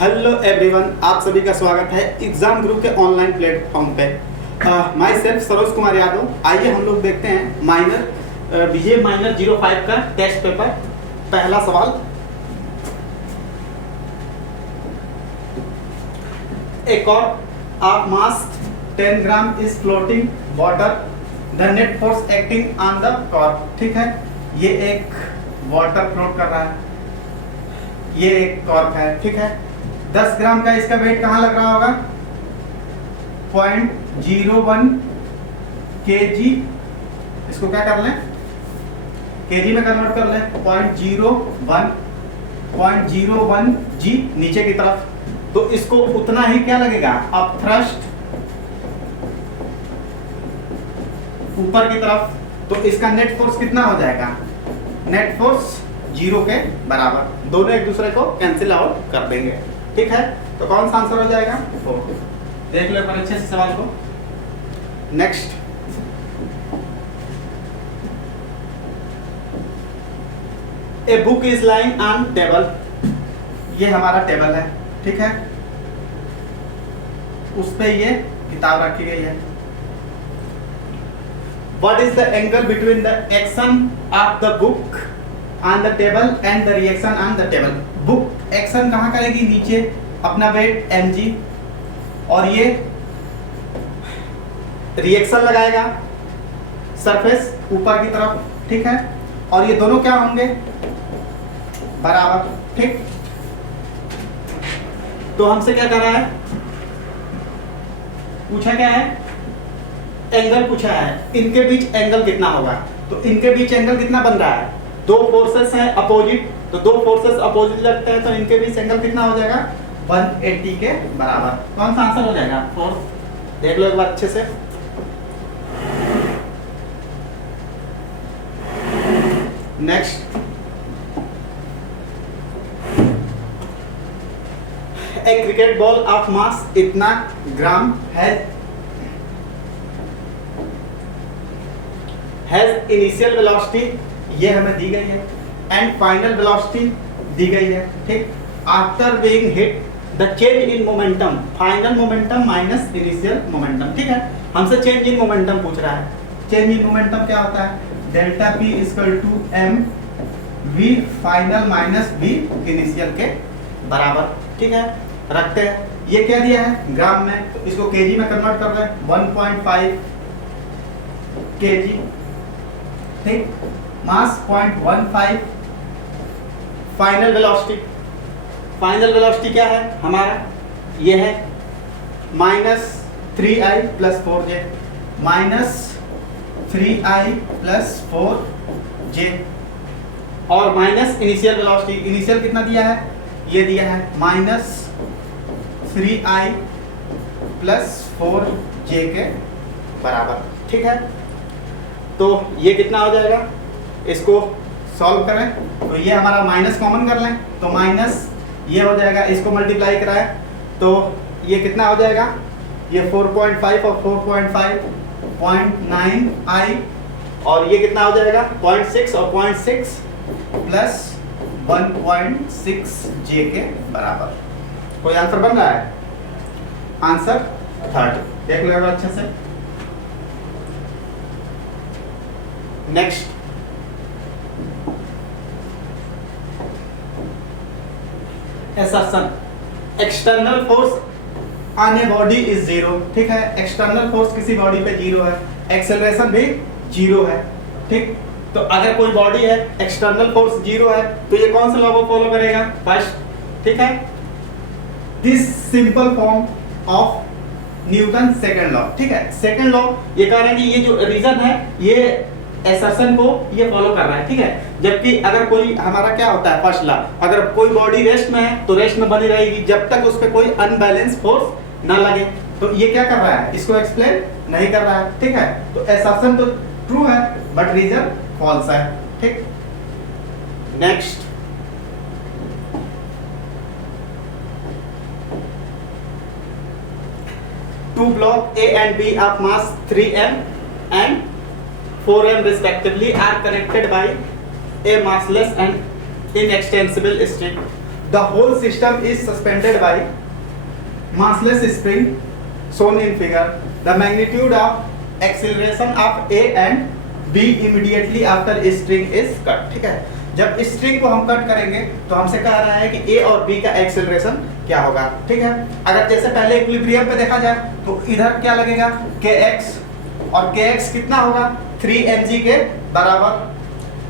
Hello everyone, आप सभी का स्वागत है एग्जाम ग्रुप के ऑनलाइन प्लेटफॉर्म पे। My self Saroj Kumar Yadav. आइए हम लोग देखते हैं माइनर बीए माइनर 05 का टेस्ट पेपर। पहला सवाल, एक और of mass 10 gram is floating water, the net force acting on the cork. ठीक है, ये एक वाटर फ्लोट कर रहा है, ये एक कॉर्क है। ठीक है, 10 ग्राम का इसका वेट कहाँ लग रहा होगा? 0.01 kg। इसको क्या कर लें, kg में कन्वर्ट कर लें। 0.01 g नीचे की तरफ, तो इसको उतना ही क्या लगेगा अब थ्रस्ट ऊपर की तरफ, तो इसका नेट फोर्स कितना हो जाएगा? नेट फोर्स 0 के बराबर। दोनों एक दूसरे को कैंसिल आउट कर देंगे। ठीक है, तो कौन सा आंसर हो जाएगा? 4। देख लो पर अच्छे से सवाल को। Next, a book is lying on table. ये हमारा टेबल है, ठीक है, उस पे ये किताब रखी गई है। What is the angle between the action of the book on the table and the reaction on the table? Book action कहाँ करेगी? नीचे, अपना वेट mg, और ये रिएक्शन लगाएगा सरफेस ऊपर की तरफ। ठीक है, और ये दोनों क्या होंगे? बराबर। ठीक, तो हमसे क्या कर रहा है? पूछा क्या है? एंगल पूछा है, इनके बीच एंगल कितना होगा? तो इनके बीच एंगल कितना बन रहा है? दो फोर्सेस हैं अपोजिट, तो दो फोर्सेस अपोजिट लगते हैं, तो इनके बीच एंगल कितना हो जाएगा? 180 के बराबर। कौन सा आंसर हो जाएगा? 4। देख लो एक बार अच्छे से। Next, A cricket ball of mass इतना ग्राम हैज इनिशियल वेलोसिटी, ये हमें दी गई है, एंड फाइनल वेलोसिटी दी गई है। ठीक, after being hit the change in momentum, final momentum minus initial momentum. ठीक है, हमसे चेंज इन मोमेंटम पूछ रहा है। चेंज इन मोमेंटम क्या होता है? Delta P equal to M V final minus V initial के बराबर। ठीक है, रखते हैं। ये क्या दिया है? ग्राम में, तो इसको केजी में कन्वर्ट कर रहे हैं। 1.5 kg। ठीक, मास 0.15, फाइनल वेलोसिटी, फाइनल वेलोसिटी क्या है हमारा? ये है -3i + 4j, -3i + 4j, और माइनस इनिशियल वेलोसिटी। इनिशियल कितना दिया है? ये दिया है -3i + 4j के बराबर। ठीक है, तो ये कितना हो जाएगा? इसको सॉल्व करें तो ये हमारा माइनस कॉमन कर लें, तो माइनस ये हो जाएगा, इसको मल्टीप्लाई कराएं तो ये कितना हो जाएगा? ये 4.5 और 4.5 0.9i, और ये कितना हो जाएगा? 0.6 और 0.6 प्लस 1.6j के बराबर। कोई आंसर बन रहा है? आंसर 30। देख लो अच्छे से। Next, assertion, external force on a body is 0। ठीक है, एक्सटर्नल फोर्स किसी बॉडी पे 0 है, एक्सेलरेशन भी 0 है। ठीक, तो अगर कोई बॉडी है, एक्सटर्नल फोर्स 0 है, तो ये कौन सा लॉ को फॉलो करेगा? फर्स्ट। ठीक है, this simple form of Newton second law. ठीक है, सेकंड लॉ ये कह रहा है कि ये जो रीजन है ये एसर्शन को ये फॉलो कर रहा है। ठीक है, जबकि अगर कोई हमारा क्या होता है? फर्स्ट लॉ, अगर कोई बॉडी रेस्ट में है तो रेस्ट में बनी रहेगी जब तक उस पे कोई अनबैलेंस फोर्स ना लगे। तो ये क्या कर रहा है? इसको एक्सप्लेन नहीं कर रहा है। ठीक है, तो एसर्शन तो ट्रू है बट रीजन फॉल्स है। ठीक, next, to block A and B of mass 3m and 4m respectively are connected by a massless and inextensible string. The whole system is suspended by massless spring shown in figure. The magnitude of acceleration of A and B immediately after string is cut. ठीक है, जब string को हम cut करेंगे तो हमसे कह रहा है कि A और B का एक्सेलरेशन क्या होगा. ठीक है, अगर जैसे पहले इक्विलिब्रियम पे देखा जाए तो इधर क्या लगेगा kx, और kx कितना होगा 3 mg के बराबर,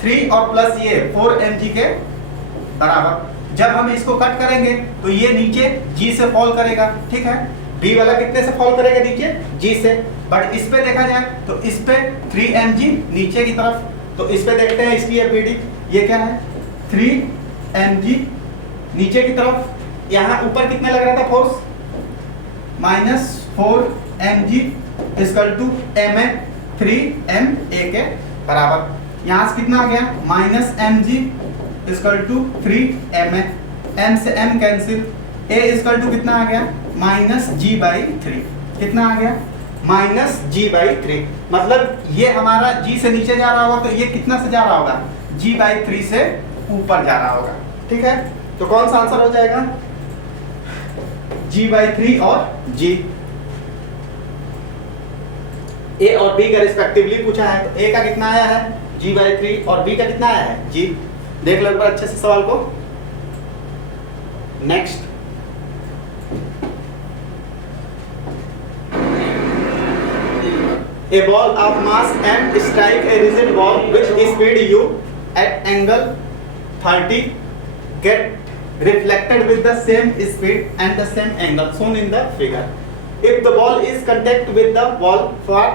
3 और प्लस ये 4 mg के बराबर. जब हम इसको कट करेंगे तो ये नीचे G से फॉल करेगा. ठीक है, B वाला कितने से फॉल करेगा नीचे G से. बट इस पे देखा जाए तो इस पे 3 mg नीचे की तरफ, तो इस पे देखते हैं इसकी एफबीडी. ये क्या है 3 mg नीचे की तरफ. यहाँ ऊपर कितने लग रहा था force -4 mg equal to ma 3 ma के बराबर. यहाँ से कितना आ गया -mg equal to 3 ma, m से m cancel, a equal to कितना आ गया -g/3. कितना आ गया -g/3. मतलब ये हमारा g से नीचे जा रहा होगा तो ये कितना से जा रहा होगा g/3 से ऊपर जा रहा होगा. ठीक है, तो कौन सा आंसर हो जाएगा g/3 और g. a और b का रिस्पेक्टिवली पूछा है तो a का कितना आया है g/3 और b का कितना आया है g. देख लो एक बार अच्छे से सवाल को. Next, a ball of mass m strike a rigid ball with speed u at angle 30 get reflected with the same speed and the same angle shown in the figure. If the ball is contact with the wall for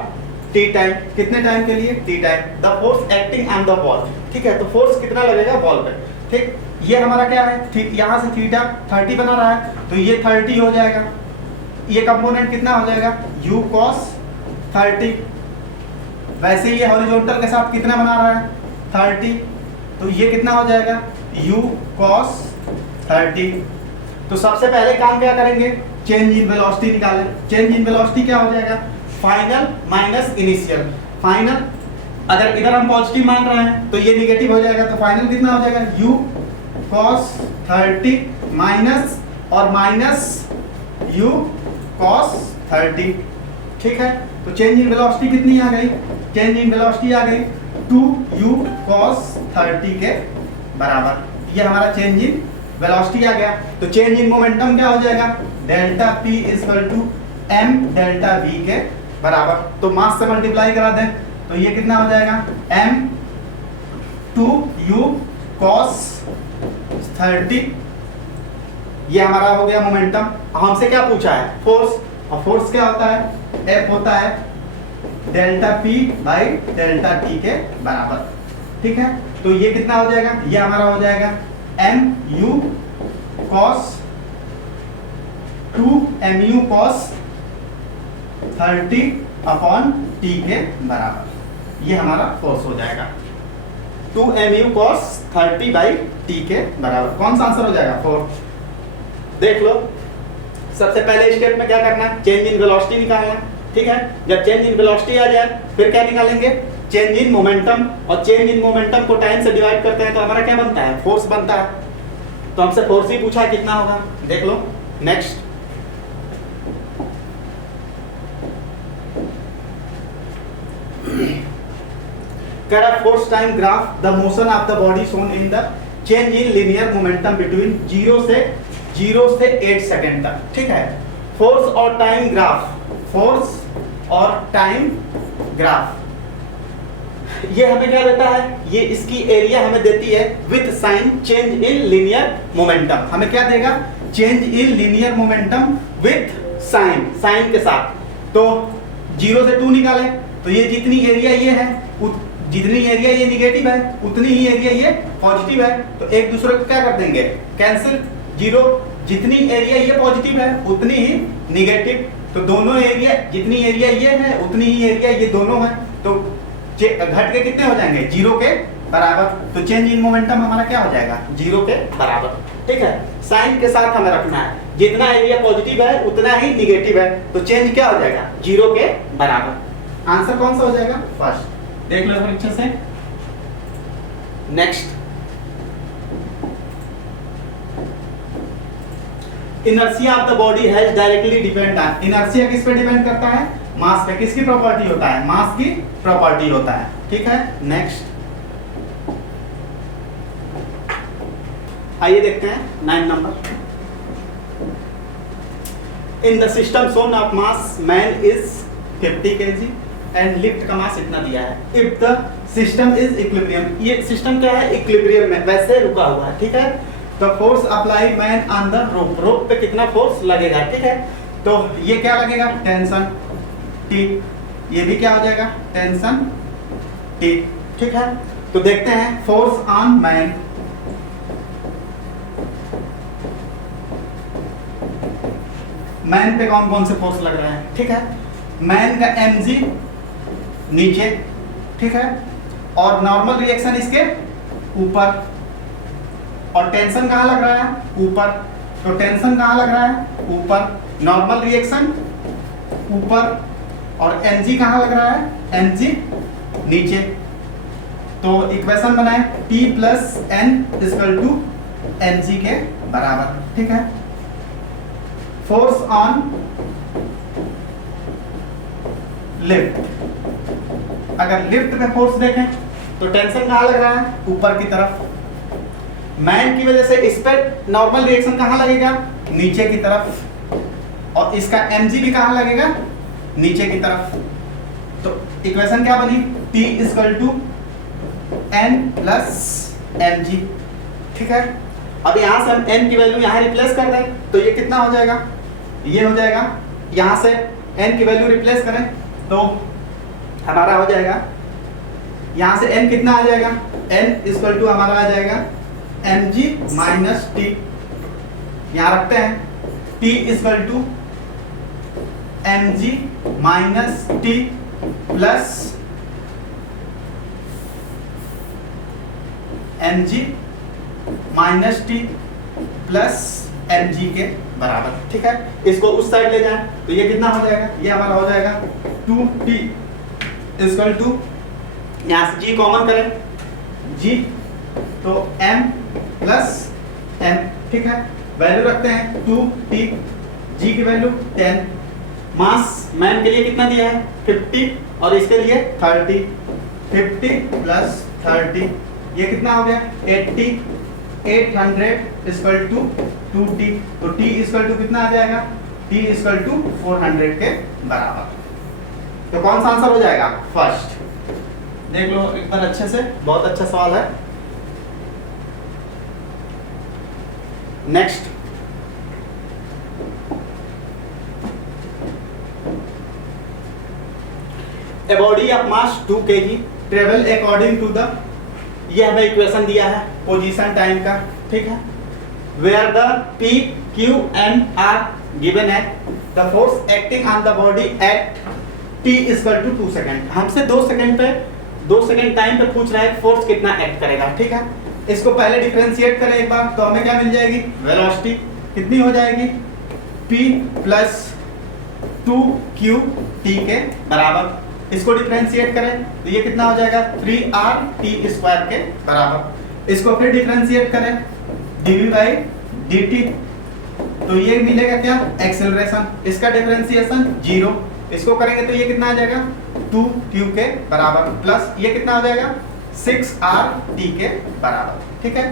t time, कितने time के लिए t time, the force acting on the ball. ठीक है, तो force कितना लगेगा ball पे. ठीक, ये हमारा क्या है यहाँ से थीटा 30 बना रहा है तो ये 30 हो जाएगा. ये कंपोनेंट कितना हो जाएगा u cos 30. वैसे ये हॉरिजॉन्टल के साथ कितना बना रहा है 30, तो ये कितना हो जाएगा u cos 30. तो सबसे पहले काम क्या करेंगे चेंज इन वेलोसिटी निकालें. चेंज इन वेलोसिटी क्या हो जाएगा फाइनल माइनस इनिशियल. फाइनल अगर इधर हम पॉजिटिव मान रहे हैं तो ये निगेटिव हो जाएगा, तो फाइनल कितना हो जाएगा u cos 30 माइनस और माइनस u cos 30. ठीक है, तो चेंज इन वेलोसिटी कितनी आ गई, चेंज इन वेलोसिटी आ गई 2u cos 30 के बराबर. ये हमारा चेंज इन वेलोसिटी आ गया. तो चेंज इन मोमेंटम क्या हो जाएगा delta p equal to m delta v के बराबर. तो मास से मल्टीप्लाई करा दें तो ये कितना हो जाएगा m 2u cos 30. ये हमारा हो गया मोमेंटम. हमसे क्या पूछा है फोर्स, और फोर्स क्या होता है F होता है delta p by delta t के बराबर. ठीक है, तो ये कितना हो जाएगा ये हमारा हो जाएगा mu cos 2mu cos 30 upon t के बराबर. ये हमारा फोर्स हो जाएगा 2mu cos 30 बाई t के बराबर. कौन सा आंसर हो जाएगा 4. देख लो, सबसे पहले स्टेप में क्या करना है चेंज इन वेलोसिटी निकालना. ठीक है, जब चेंज इन वेलोसिटी आ जाए फिर क्या निकालेंगे चेंज इन मोमेंटम, और चेंज इन मोमेंटम को टाइम से डिवाइड करते हैं तो हमारा क्या बनता है फोर्स बनता है. तो हमसे फोर्स ही पूछा है कितना होगा. देख लो next, force time graph the motion of the body shown in the change in linear momentum between 0 से 8 सेकंड तक. ठीक है, फोर्स और टाइम ग्राफ, फोर्स और टाइम ग्राफ ये हमें क्या देता है, ये इसकी एरिया हमें देती है with sign change in linear momentum. हमें क्या देगा change in linear momentum with sign, sign के साथ. तो 0 से 2 निकालें तो ये जितनी एरिया ये है, जितनी एरिया ये निगेटिव है उतनी ही एरिया ये पॉजिटिव है. तो एक दूसरे को क्या कर देंगे कैंसिल. 0 जितनी एरिया ये पॉजिटिव है उतनी ही निगेटिव. तो दोनों एरिया जितनी एरिया ये है उतनी ही एरिया ये दोनों है, तो घट के कितने हो जाएंगे 0 के बराबर. तो चेंज इन मोमेंटम हमारा क्या हो जाएगा 0 के बराबर. ठीक है, साइन के साथ हमें रखना है, जितना एरिया पॉजिटिव है उतना ही निगेटिव है, तो चेंज क्या हो जाएगा 0 के बराबर. आंसर कौन सा हो जाएगा फर्स्ट. देख लो अच्छे से. Next, inertia of the body has directly depend on, inertia किस पे डिपेंड करता है? मास पे। किसकी प्रॉपर्टी होता है? मास की प्रॉपर्टी होता है। ठीक है, नेक्स्ट आइए देखते हैं 9 number. In the system shown of mass man is 50 kg and lift का मास इतना दिया है। If the system is equilibrium, ये सिस्टम क्या है? इक्विलिब्रियम में, वैसे रुका हुआ है। ठीक है, the force apply man on the rope, rope पे कितना फोर्स लगेगा? ठीक है, तो ये क्या लगेगा? Tension T। ये भी क्या हो जाएगा? Tension T। ठीक है, तो देखते हैं फोर्स ऑन मैन। मैन पे कौन कौन से फोर्स लग रहा है? ठीक है, मैन का mg नीचे, ठीक है, और नॉर्मल रिएक्शन इसके ऊपर, और टेंशन कहाँ लग रहा है? ऊपर। तो टेंशन कहाँ लग रहा है? ऊपर। नॉर्मल रिएक्शन ऊपर, और mg कहाँ लग रहा है? mg नीचे। तो इक्वेशन बनाए T plus n equal to mg के बराबर। ठीक है, फोर्स ऑन लिफ्ट, अगर लिफ्ट पे फोर्स देखें तो टेंशन कहाँ लग रहा है? ऊपर की तरफ। मैन की वजह से इस पे नॉर्मल रिएक्शन कहाँ लगेगा? नीचे की तरफ, और इसका mg भी कहाँ लगेगा? नीचे की तरफ। तो इक्वेशन क्या बनी? T equal to n plus mg। ठीक है, अब यहाँ से हम n की वैल्यू यहाँ रिप्लेस कर दें तो ये कितना हो जाएगा? ये हो जाएगा, यहाँ से n की वैल्यू रिप्लेस करें तो हमारा हो जाएगा, यहाँ से n कितना आ जाएगा? n इक्वल टू हमारा आ जाएगा mg माइनस t। यहाँ रखते हैं t equal to mg minus t plus mg minus T plus mg के बराबर। ठीक है, इसको उस साइड ले जाएं तो ये कितना हो जाएगा? ये हमारा हो जाएगा 2t इक्वल टू, यहाँ से g कॉमन करें, g तो m प्लस m। ठीक है, वैल्यू रखते हैं 2t, g की वैल्यू 10। मास मैन के लिए कितना दिया है? 50, और इसके लिए 30। 50 प्लस 30 ये कितना हो गया? 80। 800 इक्वल टू 2t, तो t इक्वल टू कितना आ जाएगा? t इक्वल टू 400 के बराबर। तो कौन सा आंसर हो जाएगा? फर्स्ट। देख लो एक बार अच्छे से, बहुत अच्छा सवाल है। Next, a body of mass 2 kg travel according to the, ये हमें इक्वेशन दिया है पोजीशन टाइम का। ठीक है, where the P, Q and R given है, the force acting on the body at T equal to 2 second. हमसे 2 second पे, 2 सेकेंड टाइम पे पूछ रहा है फोर्स कितना एक्ट करेगा। ठीक है, इसको पहले डिफरेंशिएट करें एक बार तो हमें क्या मिल जाएगी? वेलोसिटी कितनी हो जाएगी? P प्लस 2QT के बराबर। इसको डिफरेंशिएट करें तो ये कितना हो जाएगा? 3RT स्क्वायर के बराबर। इसको फिर डिफरेंशिएट करें dv बाई dt, तो ये मिलेगा क्या? एक्सेलरेशन। इसका डिफरेंशिएशन 0, इसको करेंगे तो ये कितना आ जाएगा? 2q के बराबर, प्लस ये कितना हो जाएगा? 6RT के बराबर। ठीक है,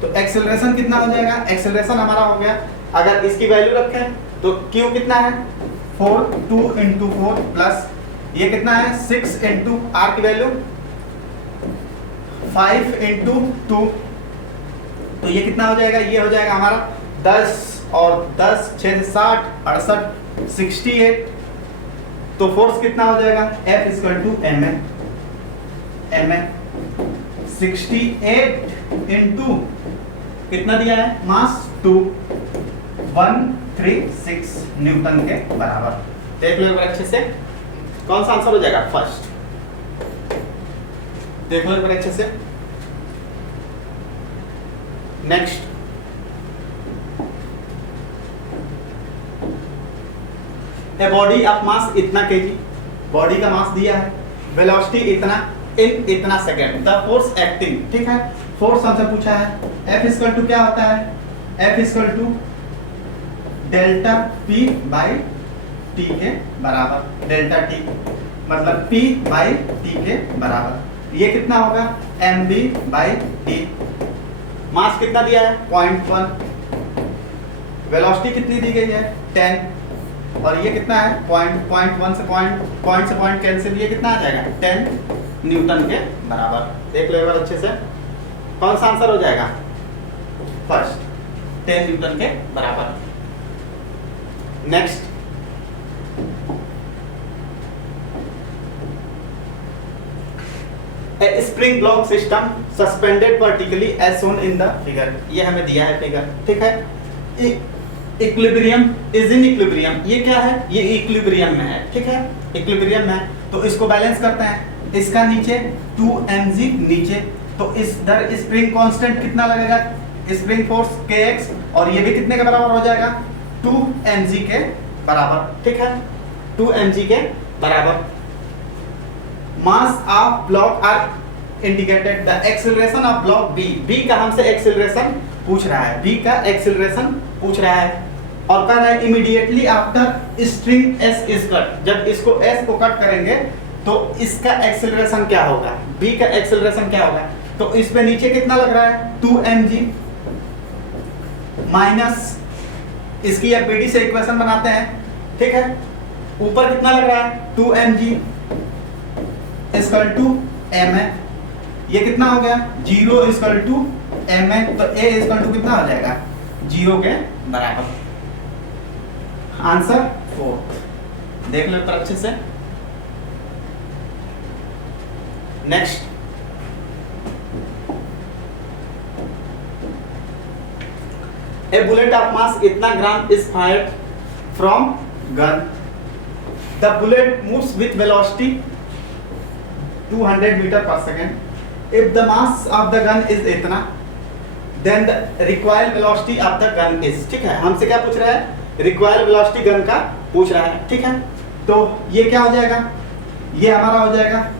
तो एक्सेलरेशन कितना हो जाएगा? एक्सेलरेशन हमारा हो गया, अगर इसकी वैल्यू रखें तो q कितना है? 4, 2 इंटू 4 प्लस ये कितना है? 6 इंटू r की वैल्यू 5 इंटू 2, तो ये कितना हो जाएगा? ये हो जाएगा हमारा 10 और 10 6 60 68 68। तो फोर्स कितना हो जाएगा? F equal to mn 68 into कितना दिया है? मास 2 136 न्यूटन के बराबर। देख लो एक बार अच्छे से, कौन सा आंसर हो जाएगा? फर्स्ट। देख लो एक बार अच्छे से। Next, a body of mass इतना केजी, बॉडी का मास दिया है, वेलोसिटी इतना इन इतना सेकेंड, द फोर्स एक्टिंग। ठीक है, फोर्स हमसे पूछा है, F इक्वल टू क्या होता है? F equal to delta P by T के बराबर, डेल्टा टी मतलब पी बाई टी के बराबर। ये कितना होगा M B by T. Mass कितना दिया है 0.1, वेलोसिटी कितनी दी गई है 10, और ये कितना है 0.1 से पॉइंट कैंसिल, ये कितना आ जाएगा 10 न्यूटन के बराबर। देख लो एक बार अच्छे से, कौन सा आंसर हो जाएगा फर्स्ट, 10 न्यूटन के बराबर। Next, a spring block system suspended vertically as shown in the figure. ये हमें दिया है फिगर, ठीक है। इक्विलिब्रियम इज इन इक्विलिब्रियम, ये क्या है, ये इक्विलिब्रियम में है, ठीक है, इक्विलिब्रियम में है। तो इसको बैलेंस करते हैं, इसका नीचे 2mg नीचे, तो इस दर स्प्रिंग कांस्टेंट कितना लगेगा, स्प्रिंग फोर्स kx, और ये भी कितने के बराबर हो जाएगा 2mg के बराबर, ठीक है, 2mg के बराबर। Mass of block are indicated, the acceleration of block B, B का हमसे एक्सेलरेशन पूछ रहा है, बी का एक्सेलरेशन पूछ रहा है, और कह रहा है immediately after string S is cut, जब इसको एस को कट करेंगे तो इसका एक्सेलरेशन क्या होगा, बी का एक्सेलरेशन क्या होगा। तो इस पे नीचे कितना लग रहा है 2mg माइनस इसकी एफबीडी से इक्वेशन बनाते हैं, ठीक है, ऊपर कितना लग रहा है 2mg इक्वल टू m है, ये कितना हो गया 0 इक्वल टू m है, तो a इक्वल टू कितना हो जाएगा 0 के बराबर। आंसर 4, देख लो अच्छे से। Next, a bullet of mass इतना gram is fired from gun, the bullet moves with velocity 200 metre पर second. If the mass of the gun is इतना, then the required velocity of the gun is, ठीक है, हमसे क्या पूछ रहा है, रिक्वायर्ड वेलोसिटी गन का पूछ रहा है, ठीक है। तो ये क्या हो जाएगा, ये हमारा हो जाएगा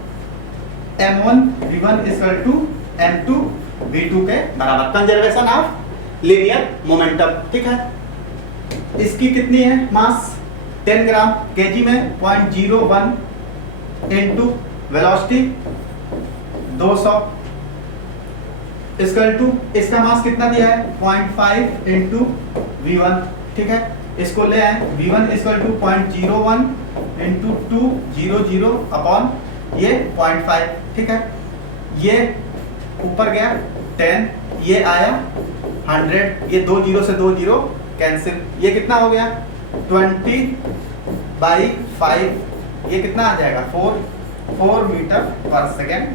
m1 v1 equal to m2 v2 के बराबर, कंजर्वेशन ऑफ लीनियर मोमेंटम, ठीक है। इसकी कितनी है मास 10 ग्राम, केजी में 0.01 इनटू वेलोसिटी 200 इक्वल टू, इसका मास कितना दिया है 0.5 इनटू v1, ठीक है। इसको ले आए v1 equal to 0.01 into 200 upon ये 0.5, ठीक है। ये ऊपर गया 10, ये आया 100, ये 2 0 से 2 0 कैंसिल, ये कितना हो गया 20/5, ये कितना आ जाएगा 4 मीटर पर सेकेंड,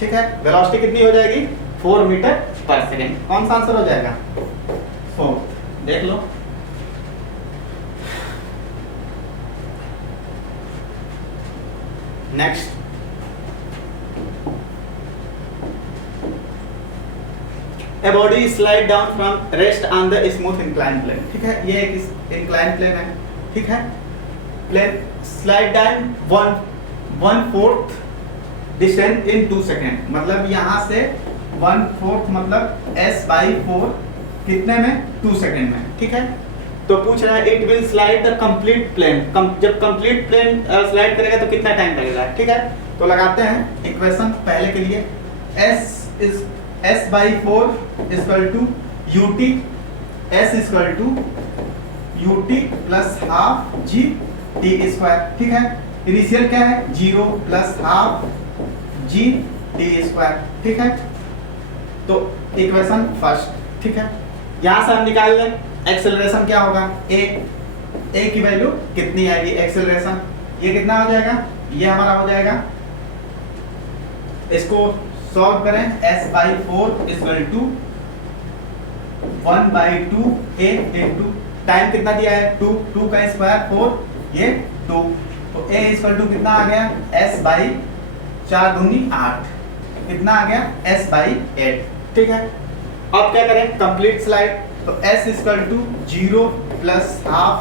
ठीक है। वेलोसिटी कितनी हो जाएगी 4 मीटर पर सेकेंड। कौन सा आंसर हो जाएगा 4, देख लो। Next, A body slide down from rest on the smooth inclined plane, ठीक है, ये एक inclined plane है, ठीक है। Plane slide down 1/4 distance in 2 second, मतलब यहाँ से 1/4 मतलब s/4 कितने में 2 सेकेंड में, ठीक है। तो पूछ रहा है it will slide the complete plane, जब कंप्लीट प्लेन स्लाइड करेगा तो कितना टाइम लगेगा, ठीक है। तो लगाते हैं इक्वेशन पहले के लिए, s/4 equal to ut, s equal to ut plus half g t square, ठीक है। इनिशियल क्या है 0 plus half g t square, ठीक है। तो इक्वेशन फर्स्ट, ठीक है। यहां से हम निकाल लें एक्सेलरेशन क्या होगा, a की वैल्यू कितनी आएगी एक्सेलरेशन, ये कितना हो जाएगा, ये हमारा हो जाएगा, इसको सॉल्व करें s/4 equal to 1/2 a into time कितना दिया है 2 का स्क्वायर 4, ये 2, तो a इक्वल टू कितना आ गया s/4 दूनी 8, कितना आ गया s/8, ठीक है। अब क्या करें कंप्लीट स्लाइड, तो s equal to 0 plus half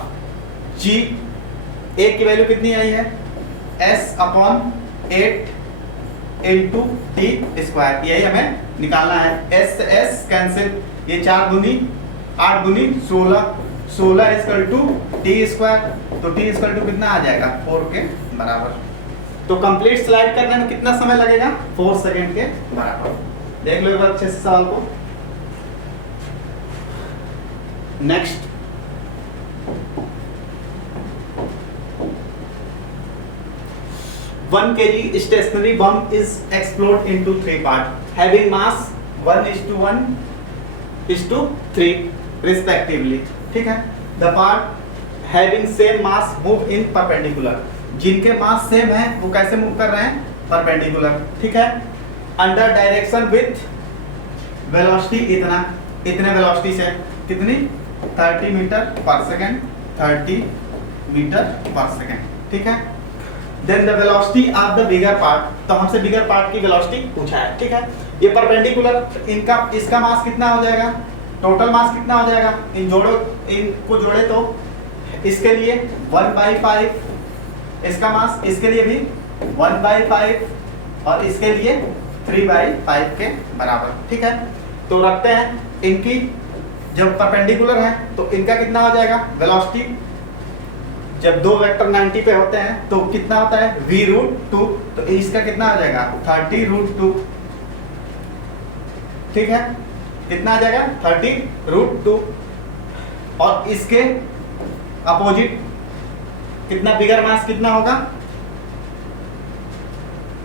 g, a की वैल्यू कितनी आई है s/8 इनटू टी स्क्वायर, यही हमें निकालना है। s से s कैंसिल, ये 4 दूनी 8 दूनी 16, 16 इक्वल टू टी स्क्वायर, तो टी इक्वल टू कितना आ जाएगा 4 के बराबर। तो कंप्लीट स्लाइड करने में कितना समय लगेगा 4 सेकंड के बराबर। देख लो एक बार अच्छे से सवाल को। Next, one kg stationary bomb is explode into 3 parts having mass 1:1:3 respectively, ठीक है। The part having same mass move in perpendicular, जिनके मास सेम है वो कैसे मूव कर रहे हैं परपेंडिकुलर, ठीक है। अंडर डायरेक्शन विथ वेलोसिटी इतने वेलोसिटी से कितनी 30 मीटर पर सेकेंड, 30 मीटर पर सेकेंड, ठीक है। Then the velocity of the bigger part, तो हमसे बिगर पार्ट की वेलोसिटी पूछा है, ठीक है। ये परपेंडिकुलर, इसका मास कितना हो जाएगा, टोटल मास कितना हो जाएगा, इनको जोड़े तो इसके लिए 1/5, इसका मास इसके लिए भी 1/5 और इसके लिए 3/5 के बराबर, ठीक है। तो रखते हैं इनकी, जब परपेंडिकुलर है तो इनका कितना हो जाएगा वेलोसिटी, जब दो वेक्टर 90 पे होते हैं तो कितना होता है v√2, तो इसका कितना हो जाएगा 30√2, ठीक है। कितना आ जाएगा 30√2, और इसके अपोजिट कितना बिगर मास कितना होगा,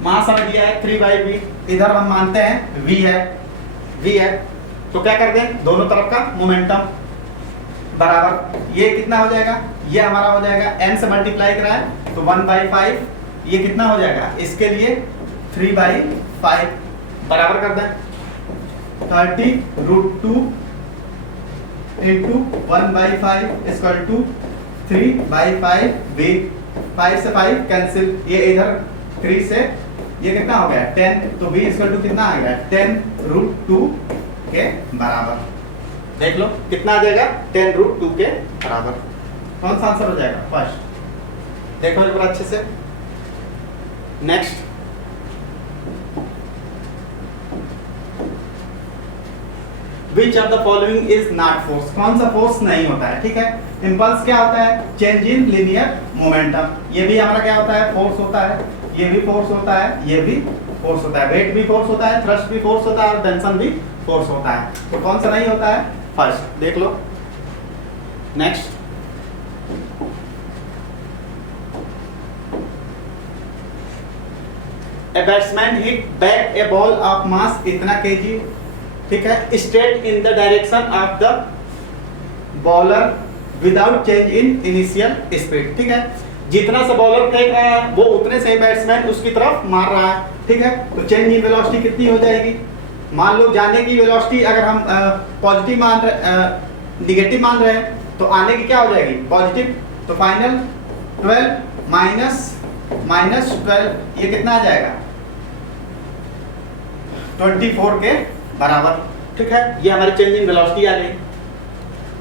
मास हमें दिया है 3/v, इधर हम मानते हैं v है, तो क्या कर दें दोनों तरफ का मोमेंटम बराबर, ये कितना हो जाएगा, ये हमारा हो जाएगा n से मल्टीप्लाई करा है तो 1/5, ये कितना हो जाएगा इसके लिए 3/5 बराबर कर दें 30√2 into 1/5 इक्वल टू 3/5v, 5 से 5 कैंसिल, ये इधर 3 से ये कितना हो गया 10, तो v इक्वल टू कितना आ गया 10√2 के बराबर। देख लो कितना आ जाएगा 10√2 के बराबर। कौन सा आंसर हो जाएगा फर्स्ट, देखो एक बार अच्छे से। Next, Which of the following is not force, कौन सा फोर्स नहीं होता है, ठीक है। इम्पल्स क्या होता है चेंज इन लीनियर मोमेंटम, ये भी हमारा क्या होता है फोर्स होता है, ये भी फोर्स होता है, ये भी फोर्स होता है, वेट भी फोर्स होता है, थ्रस्ट भी फोर्स होता है और टेंशन भी फोर्स होता है। तो कौन सा नहीं होता है फर्स्ट, देख लो। Next, A batsman hit back a ball of mass इतना kg, ठीक है, straight in the direction of the bowler without change in initial speed, ठीक है। जितना सा बॉलर फेंक रहा है वो उतने से बैट्समैन उसकी तरफ मार रहा है, ठीक है। तो चेंज इन वेलोसिटी कितनी हो जाएगी, मान लो जाने की वेलोसिटी अगर हम पॉजिटिव मान रहे निगेटिव मान रहे हैं तो आने की क्या हो जाएगी पॉजिटिव, तो फाइनल 12 माइनस 12 ये कितना आ जाएगा 24 के बराबर, ठीक है। ये हमारी चेंज इन वेलोसिटी आ गई।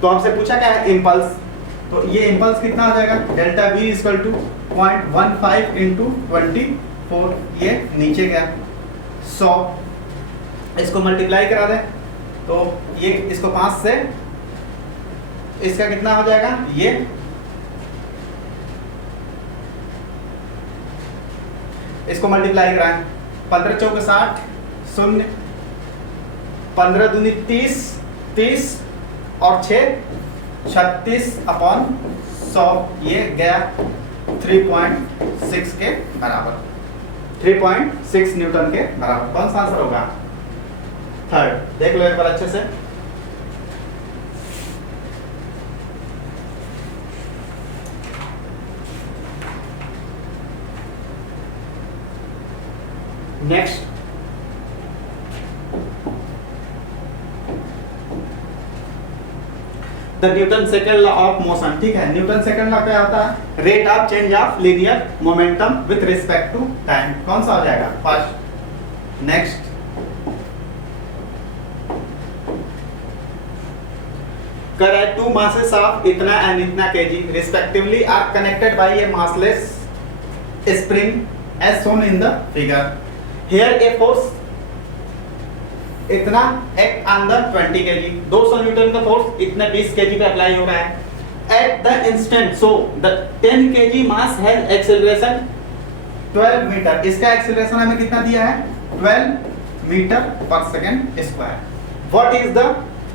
तो हमसे पूछा क्या है इम्पल्स, तो ये इम्पल्स कितना हो जाएगा delta v equal to 0.15 into 24, ये नीचे गया 100, इसको मल्टीप्लाई करा दें तो ये इसको 5 से इसका कितना हो जाएगा, ये इसको मल्टीप्लाई कराएं 15 चौके 60, 0 15 दूनी 30 और 6 36/100, ये गया 3.6 के बराबर, 3.6 न्यूटन के बराबर। कौन सा आंसर होगा थर्ड, देख लो एक बार अच्छे से। Next, the Newton second law of motion, ठीक है। न्यूटन सेकंड लॉ क्या होता है, rate of change of linear momentum with respect to time. कौन सा हो जाएगा फर्स्ट। नेक्स्ट, करे टू masses of इतना एंड इतना kg respectively are connected by a massless spring as shown in the figure. Here a force इतना act on the 20 kg, 200 Newton का force इतने 20 kg पे अप्लाई हो रहा है। at the instant, so the 10 kg mass has acceleration 12 metre. इसका acceleration हमें कितना दिया है? 12 मीटर पर second square. What is the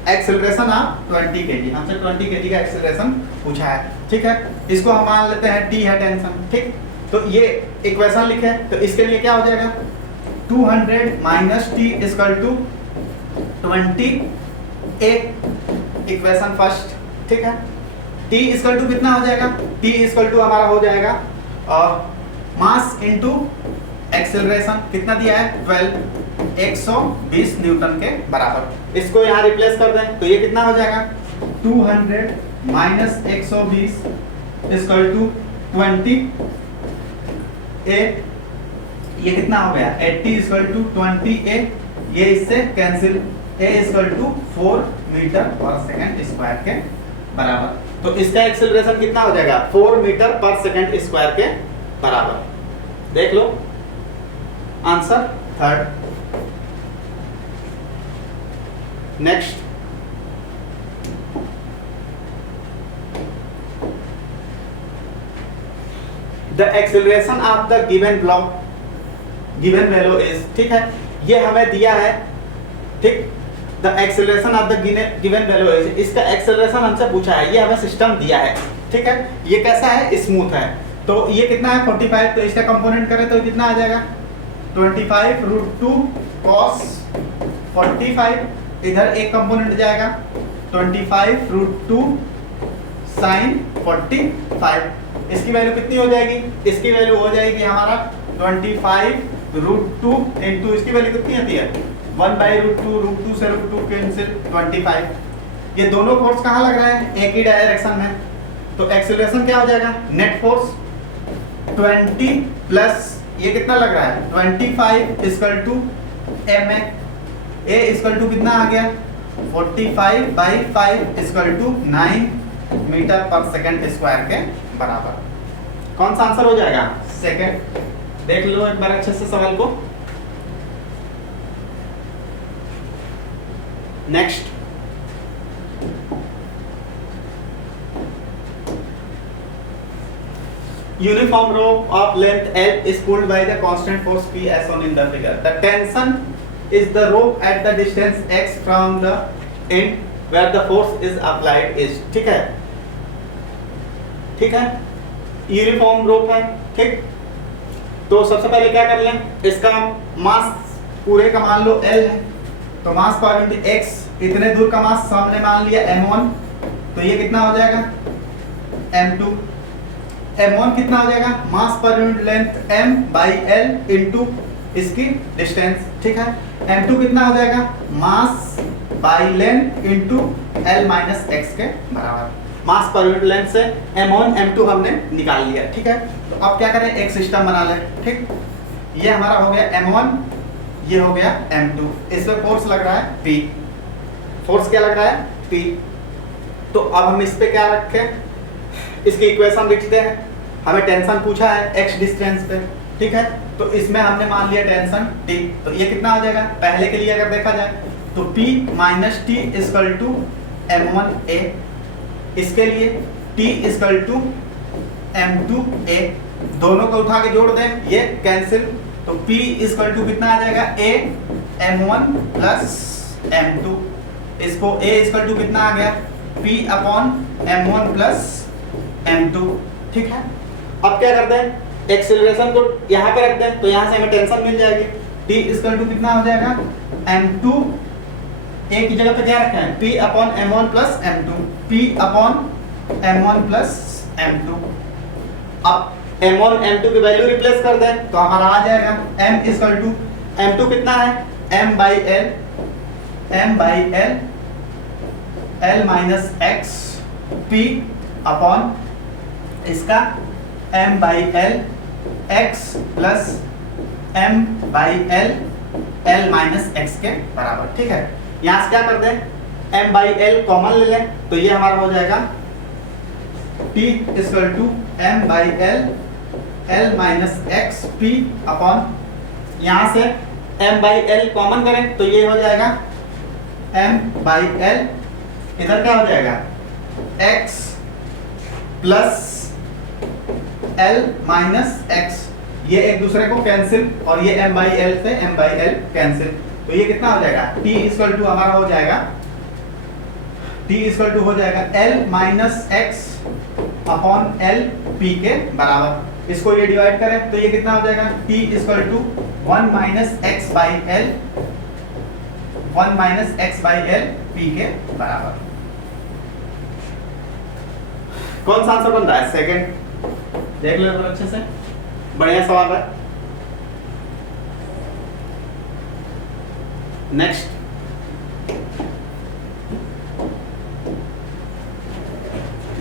acceleration of 20 kg? हमसे 20 kg का एक्सेलरेशन पूछा है, ठीक है। इसको हम मान लेते हैं t है टेंशन, ठीक। तो ये इक्वेशन लिखे, तो इसके लिए क्या हो जाएगा? 200 minus t equal to 20 a, equation first, ठीक है। t इक्वल टू कितना हो जाएगा? t इक्वल टू हमारा हो जाएगा मास इनटू एक्सेलरेशन, कितना दिया है? 12, 120 न्यूटन के बराबर। इसको यहाँ रिप्लेस कर दें तो ये कितना हो जाएगा? 200 माइनस 120 इक्वल टू 20 a, ये कितना हो गया? 80 इक्वल टू 20 a, ये इससे cancel, a equal to 4 metre पर सेकंड स्क्वायर के बराबर। तो इसका एक्सेलरेशन कितना हो जाएगा? 4 मीटर पर सेकंड स्क्वायर के बराबर। देख लो answer third. Next, the acceleration of the given block given value is, ठीक है, ये हमें दिया है, ठीक। The acceleration of the given value is, इसका एक्सेलरेशन हमसे पूछा है, ये हमें सिस्टम दिया है, ठीक है। ये कैसा है? स्मूथ है। तो ये कितना है? 45। तो इसका कंपोनेंट करें तो कितना आ जाएगा? 25 रूट 2 कॉस 45, इधर एक कंपोनेंट जाएगा 25 रूट 2 साइन 45। इसकी वैल्यू कितनी हो जाएगी? इसकी वैल्यू हो जाएगी हमारा 25 रूट 2 इंटू, इसकी वैल्यू कितनी आती है? 1 बाई रूट 2 से रूट 2 कैंसिल 25। ये दोनों फोर्स कहाँ लग रहा है? एक ही डायरेक्शन में। तो एक्सेलरेशन क्या हो जाएगा? नेट फोर्स 20 प्लस ये कितना लग रहा है? 25 equal to ma, a equal to कितना आ गया? 45 बाई 5 इक्वल टू 9 मीटर पर सेकंड स्क्वायर के बराबर। कौन सा आंसर हो जाएगा? सेकंड। देख लो एक बार अच्छे से सवाल को। Next, uniform rope of length L is pulled by the constant force P as shown in the figure. The tension is the rope at the distance x from the end where the force is applied is, ठीक है, ठीक है। Uniform rope है, ठीक। तो सबसे पहले क्या कर लें? इसका मास पूरे का मान लो L है, तो मास पर यूनिट x, इतने दूर का मास सामने मान लिया m1, तो ये कितना हो जाएगा? m2। m1 कितना हो जाएगा? मास पर unit length m by l into इसकी डिस्टेंस, ठीक है। m2 कितना हो जाएगा? Mass by length into l minus x के बराबर। मास पर यूनिट लेंथ से m1 m2 हमने निकाल लिया, ठीक है। तो अब क्या करें? एक सिस्टम बना लें, ठीक। ये हमारा हो गया m1, ये हो गया m2। इसमें फोर्स लग रहा है P। फोर्स क्या लग रहा है? P। तो अब हम इस पे क्या रखें? इसकी इक्वेशन लिखते हैं। हमें टेंशन पूछा है x डिस्टेंस पे, ठीक है। तो इसमें हमने मान लिया टेंशन T। तो ये कितना हो जाएगा? पहले के लिए अगर देखा जाए तो P minus T equal to m1a, इसके लिए T इक्वल टू m2a, दोनों को उठा के जोड़ दें, ये कैंसिल। तो P इक्वल टू कितना आ जाएगा? a m1 plus m2। इसको a इक्वल टू कितना आ गया? P upon m1 plus m2, ठीक है। अब क्या करते हैं? एक्सेलरेशन को यहाँ पे रख दें, तो यहाँ से हमें टेंशन मिल जाएगी। T इक्वल टू कितना हो जाएगा? m2, एक की जगह पे क्या रखा है? P upon m1 plus m2, P upon m1 plus m2। अब m1 m2 की वैल्यू रिप्लेस कर दें तो हमारा आ जाएगा m इक्वल टू m2 कितना है? m by l l minus x p upon इसका m by l x plus m by l minus x के बराबर, ठीक है। यहाँ से क्या कर दें? m बाई l कॉमन ले लें, तो ये हमारा हो जाएगा t equal to m by l minus x p upon, यहाँ से m बाई l कॉमन करें तो ये हो जाएगा m बाई l, इधर क्या हो जाएगा? x plus L minus x, ये एक दूसरे को कैंसिल और ये m बाई एल से m बाई एल कैंसिल, तो ये कितना हो जाएगा t इक्वल टू हमारा हो जाएगा t इक्वल टू हो जाएगा L minus x upon L p के बराबर। इसको ये डिवाइड करें तो ये कितना हो जाएगा t equal to 1 minus x by L, 1 minus x by L p के बराबर। कौन सा आंसर बन रहा है? सेकंड। देख लो अच्छे से, बढ़िया सवाल है। Next,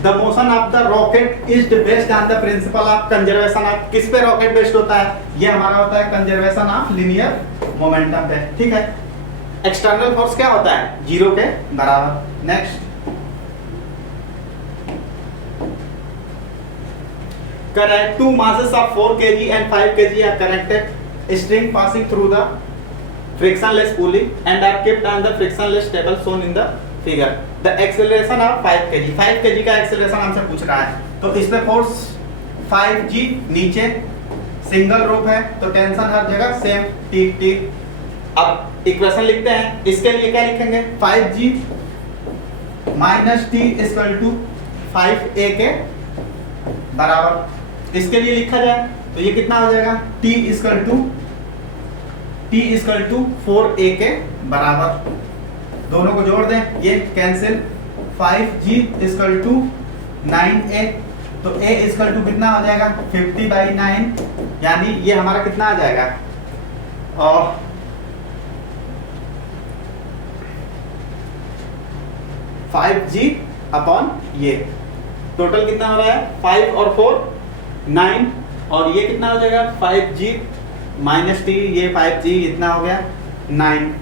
the motion of the rocket is based on the principle of conservation of, किस पे रॉकेट बेस्ड होता है? ये हमारा होता है कंजर्वेशन ऑफ लीनियर मोमेंटम पे, ठीक है। एक्सटर्नल फोर्स क्या होता है? 0 के बराबर। Next, correct, two masses of 4 kg and 5 kg are connected, string passing through the frictionless pulley and are kept on the frictionless table shown in the figure. The acceleration of 5 kg, 5 kg का acceleration हमसे पूछ रहा है, तो इसमें force 5g, नीचे single रोप है तो टेंशन हर जगह सेम T। अब इक्वेशन लिखते हैं, इसके लिए क्या लिखेंगे? 5g minus T equal to 5a के बराबर। इसके लिए लिखा जाए तो ये कितना हो जाएगा? T इक्वल टू 4a के बराबर। दोनों को जोड़ दें, ये cancel, 5g equal to 9a, तो a इक्वल टू कितना हो जाएगा? 50/9, यानी ये हमारा कितना आ जाएगा? और 5g अपॉन ये, टोटल कितना हो रहा है? 5 और 4 9, और ये कितना हो जाएगा? 5g माइनस t, ये 5g इतना हो गया 9,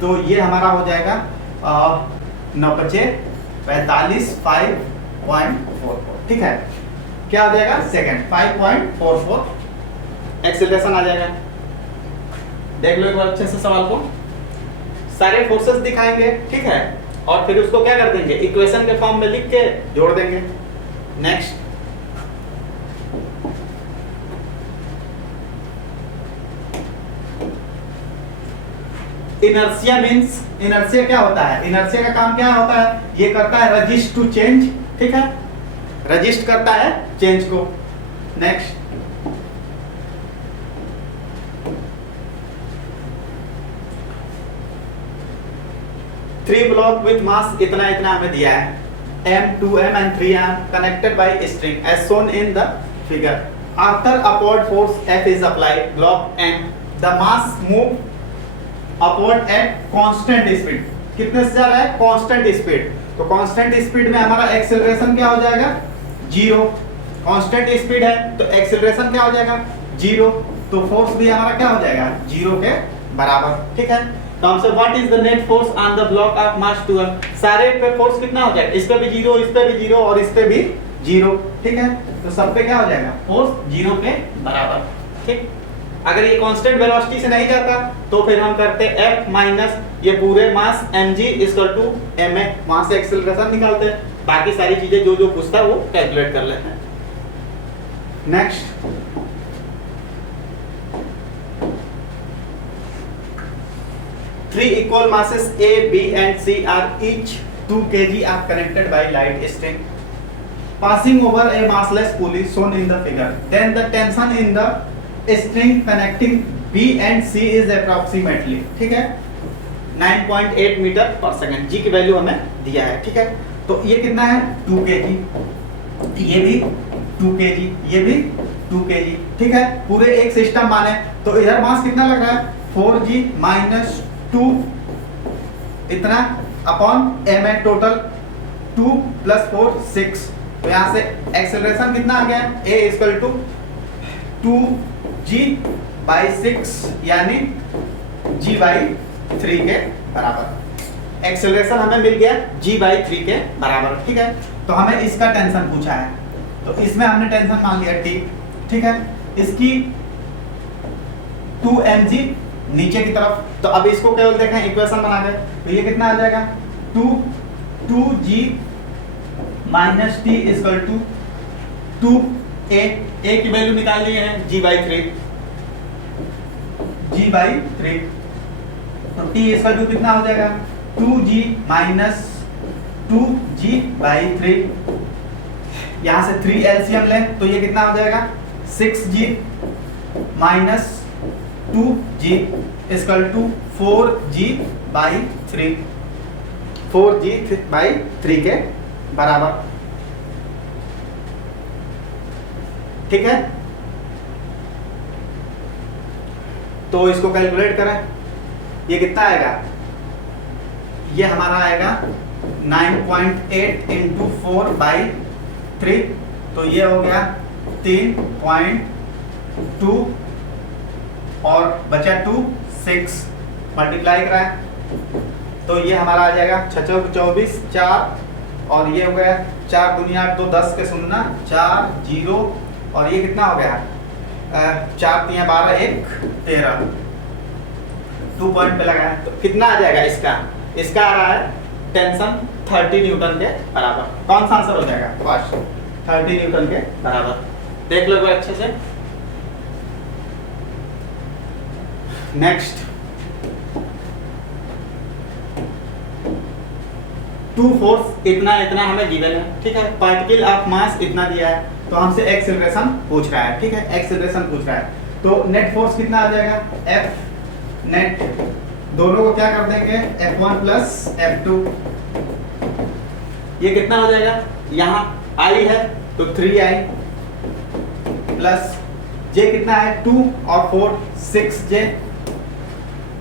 तो ये हमारा हो जाएगा 9×5 5.44, ठीक है। क्या हो जाएगा? सेकंड 5.44 एक्सीलरेशन आ जाएगा। देख लो एक बार अच्छे से सवाल को, सारे फोर्सेस दिखाएंगे, ठीक है, और फिर उसको क्या कर देंगे? इक्वेशन के फॉर्म में लिख के जोड़ देंगे। नेक्स्ट, इनर्शिया मींस, इनर्शिया क्या होता है? इनर्शिया का काम क्या होता है? ये करता है रजिस्ट टू चेंज, ठीक है, रजिस्ट करता है चेंज को। Next, three block with mass इतना इतना हमें दिया है, M, 2M and 3M connected by string as shown in the figure. After upward force F is applied, block M, the mass move upward at constant speed. कितने से जा रहा है? constant speed. तो constant speed में हमारा acceleration क्या हो जाएगा? 0. constant speed है तो acceleration क्या हो जाएगा? 0. तो force भी हमारा क्या हो जाएगा? 0 के बराबर, ठीक है। तो हमसे what is the net force on the block of मास 12, सारे पे फोर्स कितना हो जाएगा? इस पे भी 0, इस पे भी 0 और इस पे भी 0, ठीक है। तो सब पे क्या हो जाएगा? फोर्स 0 के बराबर, ठीक। अगर ये कांस्टेंट वेलोसिटी से नहीं जाता तो फिर हम करते F माइनस ये पूरे मास mg इक्वल टू ma, वहां से एक्सीलरेशन निकालते हैं, बाकी सारी चीजें जो जो पूछता है वो कैलकुलेट कर लेते हैं। Next, three equal masses A, B and C are each 2 kg are connected by light string passing over a massless pulley shown in the figure. Then the tension in the string connecting B and C is approximately, ठीक है, 9.8 metre पर second. G की value हमें दिया है, ठीक है। तो ये कितना है? 2 kg, ये भी 2 kg, ये भी 2 kg, ठीक है। पूरे एक सिस्टम माने तो इधर मास कितना लग रहा है? 4g माइनस 2 इतना अपॉन m है, टोटल 2 + 4 6, तो यहाँ से एक्सेलरेशन कितना आ गया? a इक्वल टू 2g/6 यानी g/3 के बराबर। एक्सेलरेशन हमें मिल गया g/3 के बराबर, ठीक है। तो हमें इसका टेंशन पूछा है, तो इसमें हमने टेंशन मान लिया t, ठीक है। इसकी 2mg नीचे की तरफ, तो अब इसको केवल देखें इक्वेशन बना के, तो ये कितना आ जाएगा? 2g - t equal to 2a, a की वैल्यू निकाल लिए हैं g/3, g/3, तो t इसका जो कितना हो जाएगा 2g माइनस 2g/3, यहां से 3 एलसीएम लें तो ये कितना हो जाएगा 6g minus 2g equal to 4g/3, 4g/3 के बराबर। ठीक है, तो इसको कैलकुलेट करें, ये कितना आएगा, ये हमारा आएगा 9.8 इंटू 4/3, तो ये हो गया 3.2 और बचा 2 6 मल्टीप्लाई कराए तो ये हमारा आ जाएगा 6 चौक 24 4 और ये हो गया 4 दूनी 8 2 10 के 0 4 0 और ये कितना हो गया 4 3 12 1 13, 2 पॉइंट पे लगाया तो कितना आ जाएगा इसका आ रहा है टेंशन 30 न्यूटन के बराबर। कौन सा आंसर हो जाएगा फर्स्ट 30 न्यूटन के बराबर। देख लो अच्छे से। नेक्स्ट 2 फोर्स इतना इतना हमें गिवन है, ठीक है, पार्टिकल ऑफ मास इतना दिया है तो हमसे एक्सेलरेशन पूछ रहा है, ठीक है, एक्सेलरेशन पूछ रहा है तो नेट फोर्स कितना आ जाएगा F नेट, दोनों को क्या कर देंगे F1 प्लस F2, ये कितना हो जाएगा, यहाँ I है तो 3I प्लस J कितना है 2 और 4 6J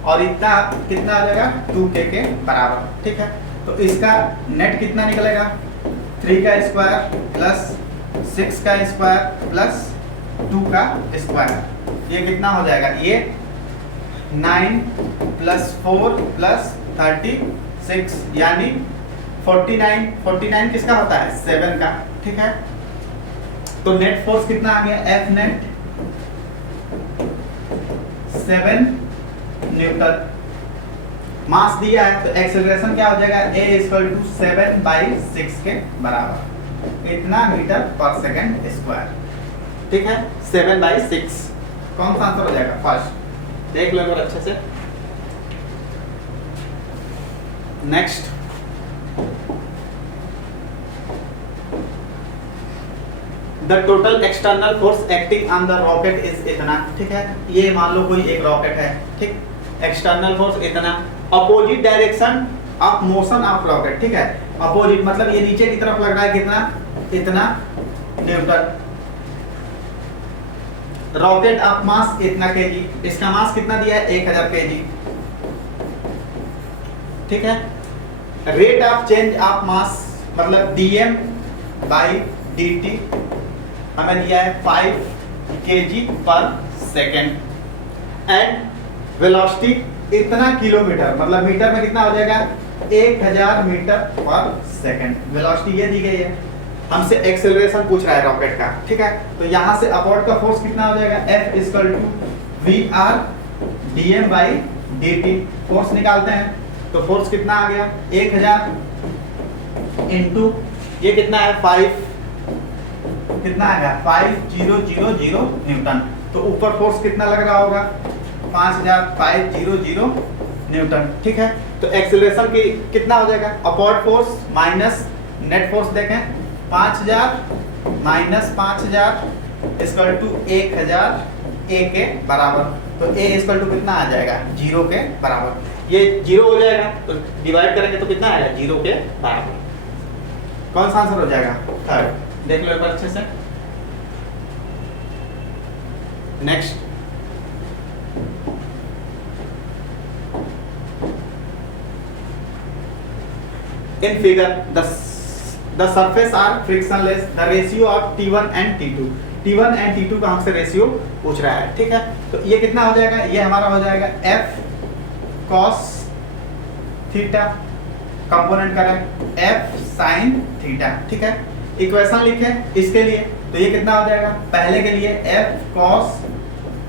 और इतना कितना आ जाएगा 2K के बराबर। ठीक है, तो इसका नेट कितना निकलेगा 3 का स्क्वायर प्लस 6 का स्क्वायर प्लस 2 का स्क्वायर, ये कितना हो जाएगा, ये 9 प्लस 4 प्लस 36 यानी 49, 49 किसका होता है 7 का। ठीक है, तो नेट फोर्स कितना आ गया F नेट 7 न्यूटन, मास दिया है तो एक्सेलरेशन क्या हो जाएगा A इक्वल टू 7/6 के बराबर, इतना मीटर पर सेकंड स्क्वायर। ठीक है, 7/6 कौन सा आंसर हो जाएगा फर्स्ट, देख लो एक बार अच्छे से। Next the total external force acting on the rocket is इतना। ठीक है, ये मान लो कोई एक रॉकेट है, ठीक, एक्सटर्नल फोर्स इतना, opposite direction of motion of rocket. ठीक है, अपोजिट मतलब ये नीचे की तरफ लग रहा है कितना, इतना न्यूटन, रॉकेट ऑफ मास इतना केजी, इसका मास कितना दिया है 1000 केजी। ठीक है, rate of change of mass मतलब dm/dt हमें दिया है 5 kg पर सेकेंड एंड वेलोसिटी इतना किलोमीटर मतलब मीटर में कितना हो जाएगा 1000 मीटर पर सेकेंड, वेलोसिटी ये दी गई है। हमसे एक्सेलरेशन पूछ रहा है रॉकेट का। ठीक है, तो यहाँ से अपवर्ड का फोर्स कितना हो जाएगा F equal to VR dm/dt, force निकालते हैं तो फोर्स कितना आ गया 1000 इंटू ये कितना है 5, कितना आएगा 5000 न्यूटन, तो ऊपर फोर्स कितना लग रहा होगा 5500 न्यूटन। ठीक है, तो एक्सेलरेशन की कितना हो जाएगा upward force minus net force देखें 5000 माइनस 5000 इक्वल टू 1000 A के बराबर, तो A इक्वल टू कितना आ जाएगा 0 के बराबर, ये 0 हो जाएगा तो डिवाइड करेंगे तो कितना आएगा 0 के बराबर। कौन सा आंसर हो जाएगा थर्ड, देख लो एक बार अच्छे से। Next in figure the surface are frictionless, the ratio of T1 and T2, T1 and T2 का हमसे रेशियो पूछ रहा है। ठीक है, तो ये कितना हो जाएगा, ये हमारा हो जाएगा F cos थीटा, कंपोनेंट करें F sin थीटा। ठीक है, इक्वेशन लिखें इसके लिए तो ये कितना हो जाएगा, पहले के लिए F cos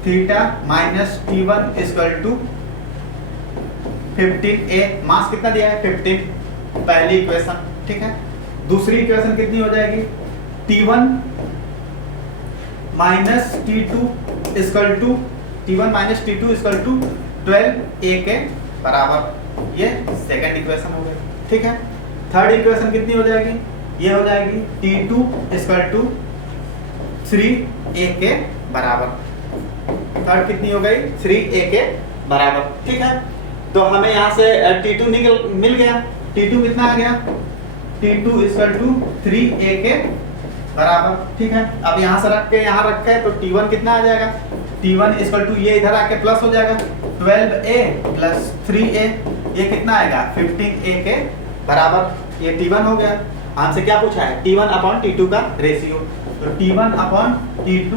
theta minus T1 equal to 15A, mass कितना दिया है 15, पहली इक्वेशन। ठीक है, दूसरी इक्वेशन कितनी हो जाएगी T1 minus T2 equal to T1 minus T2 equal to 12A के बराबर। ये सेकंड इक्वेशन हो गई, ठीक है। थर्ड इक्वेशन कितनी हो जाएगी? ये हो जाएगी T2 इक्वल टू 3A के बराबर। थर्ड कितनी हो गई? 3A के बराबर, ठीक है। तो हमें यहाँ से T2 मिल गया। T2 कितना आ गया? T2 इक्वल टू 3A के बराबर, ठीक है। अब यहाँ से रख के यहाँ रखे तो T1 कितना आ जाएगा? T1 इक्वल टू ये इधर आके प्लस हो जाएगा 12A प्लस 3A, ये कितना आएगा? 15A के बराबर। ये T1 हो गया। हमसे क्या पूछा है? T1 अपॉन T2 का रेशियो। तो T1 upon T2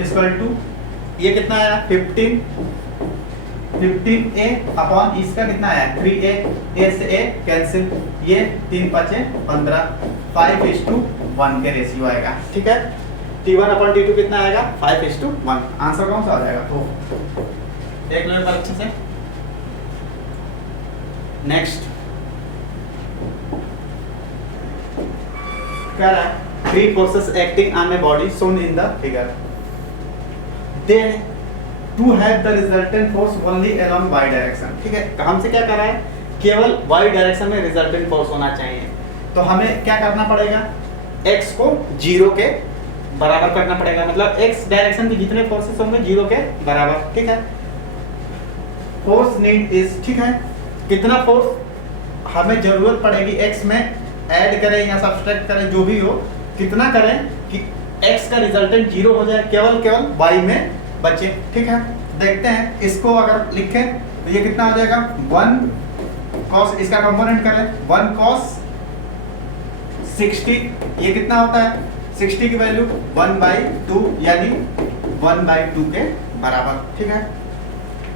equal to ये कितना आया? 15A अपॉन इसका कितना आया? 3A, A से A कैंसिल, ये 3 5 15, 5:1 के रेशियो आएगा, ठीक है। T1 अपॉन T2 कितना आएगा? 5:1। आंसर कौन सा हो जाएगा? तो देख लो एक बार अच्छे से। नेक्स्ट क्या रहा है? Three forces acting on a body shown in the figure. They to have the resultant force only along y direction, ठीक है। हमसे क्या कर रहा है? केवल y डायरेक्शन में रिजल्टेंट फोर्स होना चाहिए। तो हमें क्या करना पड़ेगा? x को 0 के बराबर करना पड़ेगा, मतलब x डायरेक्शन के जितने फोर्सेस होंगे 0 के बराबर, ठीक है। फोर्स नीड इज, ठीक है। कितना फोर्स हमें जरूरत पड़ेगी x में, ऐड करें या सब्सट्रैक्ट करें जो भी हो, कितना करें कि x का रिजल्टेंट 0 हो जाए, केवल y में बचे, ठीक है। देखते हैं इसको अगर लिखें तो ये कितना हो जाएगा? 1 cos, इसका कंपोनेंट करें 1 cos 60, ये कितना होता है? 60 की वैल्यू 1/2 यानी 1/2 के बराबर, ठीक है।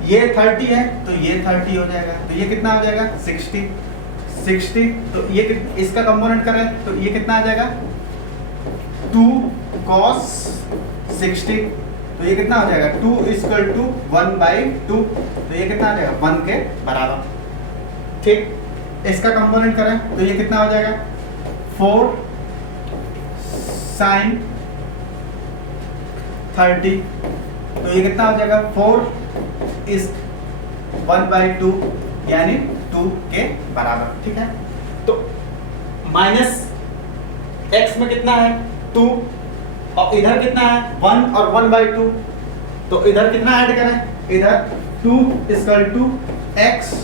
ये 30 है तो ये 30 हो जाएगा, तो ये कितना हो जाएगा? 60, तो ये इसका कंपोनेंट करें तो ये कितना आ जाएगा? 2 cos 60, तो ये कितना हो जाएगा? 2 इक्वल टू 1/2, तो ये कितना आ जाएगा? 1 के बराबर, ठीक। इसका कंपोनेंट करें तो ये कितना हो जाएगा? 4 sin 30, तो ये कितना हो जाएगा? 4 इस 1/2 यानी 2 के बराबर, ठीक है। तो माइनस x में कितना है? 2, और इधर कितना है? 1 और 1/2, तो इधर कितना ऐड करें? इधर 2 equal to x